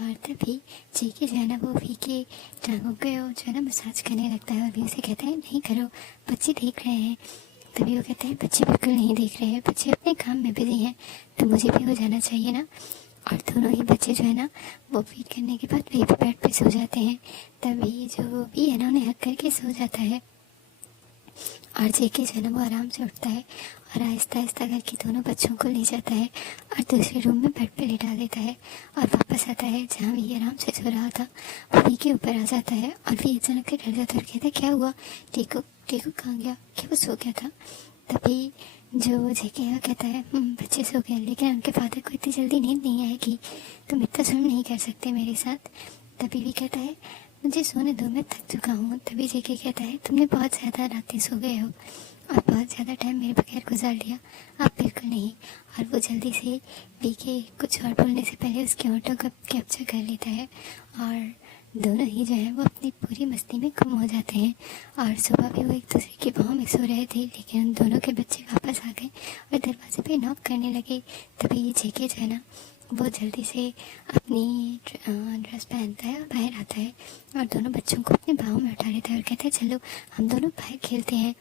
और तभी जेके जो है ना वो वी के टांगों को जो है ना मसाज करने लगता है और वी उसे कहता है, नहीं करो, बच्चे देख रहे हैं। तभी वो कहते हैं, बच्चे बिल्कुल नहीं देख रहे हैं, बच्चे अपने काम में बिजी हैं, तो मुझे भी हो जाना चाहिए ना। और दोनों ही बच्चे जो है ना वो फीड करने के बाद वे भी बेड पे सो जाते हैं। तभी जो भी है ना उन्हें हक करके सो जाता है और जेके जो है ना वो आराम से उठता है और आहिस्ता आहिस्ता करके दोनों बच्चों को ले जाता है और दूसरे रूम में बेड पे लेटा देता है और वापस आता है जहाँ वी आराम से सो रहा था। वो वी के ऊपर आ जाता है और वी अचानक से डर जाता है और कहता है, क्या हुआ, टीको टीको कहाँ गया, क्या वो सो गया था। तभी जो जेके है कहता है, बच्चे सो गए, लेकिन उनके फादर को इतनी जल्दी नींद नहीं आएगी, तुम इतना जुल्म नहीं कर सकते मेरे साथ। तभी भी कहता है, मुझे सोने दो, मैं थक चुका हूँ। तभी जेके कहता है, तुमने बहुत ज़्यादा रातें सो गए हो और बहुत ज़्यादा टाइम मेरे बगैर गुजार लिया, आप बिल्कुल नहीं। और वो जल्दी से वी के कुछ और बोलने से पहले उसके ऑटो को कैप्चर कर लेता है और दोनों ही जो है वो अपनी पूरी मस्ती में गुम हो जाते हैं। और सुबह भी वो एक दूसरे की बाहों में सो रहे थे, लेकिन उन दोनों के बच्चे वापस आ गए और दरवाजे पे नॉक करने लगे। तभी जेके जो है ना वो जल्दी से अपनी ड्रेस पहनता है और बाहर आता है और दोनों बच्चों को अपने बाहों में उठा लेता है और कहता है, चलो हम दोनों बाहर खेलते हैं।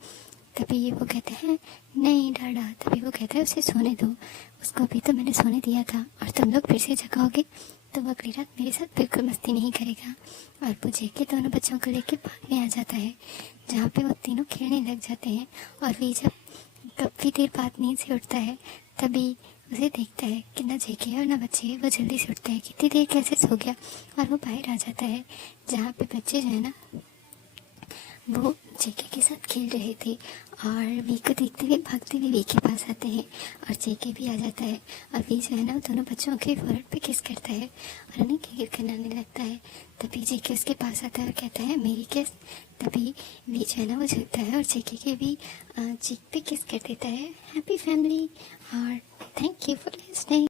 तभी वो कहते हैं, नहीं डाडा। तभी वो कहता है, उसे सोने दो, उसको अभी तो मैंने सोने दिया था और तुम लोग फिर से जगाओगे तो वो अगली रात मेरे साथ बिल्कुल मस्ती नहीं करेगा। और वो जेके दोनों बच्चों को लेके पार्क में आ जाता है जहाँ पे वो तीनों खेलने लग जाते हैं। और वी जब काफ़ी देर बाद नींद से उठता है तभी उसे देखता है कि ना जेके और ना बच्चे, वो जल्दी से उठता है, कितनी देर कैसे सो गया, और वो बाहर आ जाता है जहाँ पे बच्चे जो है ना वो जेके के साथ खेल रहे थे और वी को देखते हुए भागते हुए वी के पास आते हैं और जेके भी आ जाता है और वी जो है ना दोनों बच्चों के फोrehead पे किस करता है और उन्हें गिर करने लगता है। तभी जेके उसके पास आता है और कहता है, मेरी किस। तभी वी जो है ना वो झुकता है और जेके के भी चीक पे किस कर देता है। हैप्पी फैमिली और थैंक यू फॉर लिसनिंग।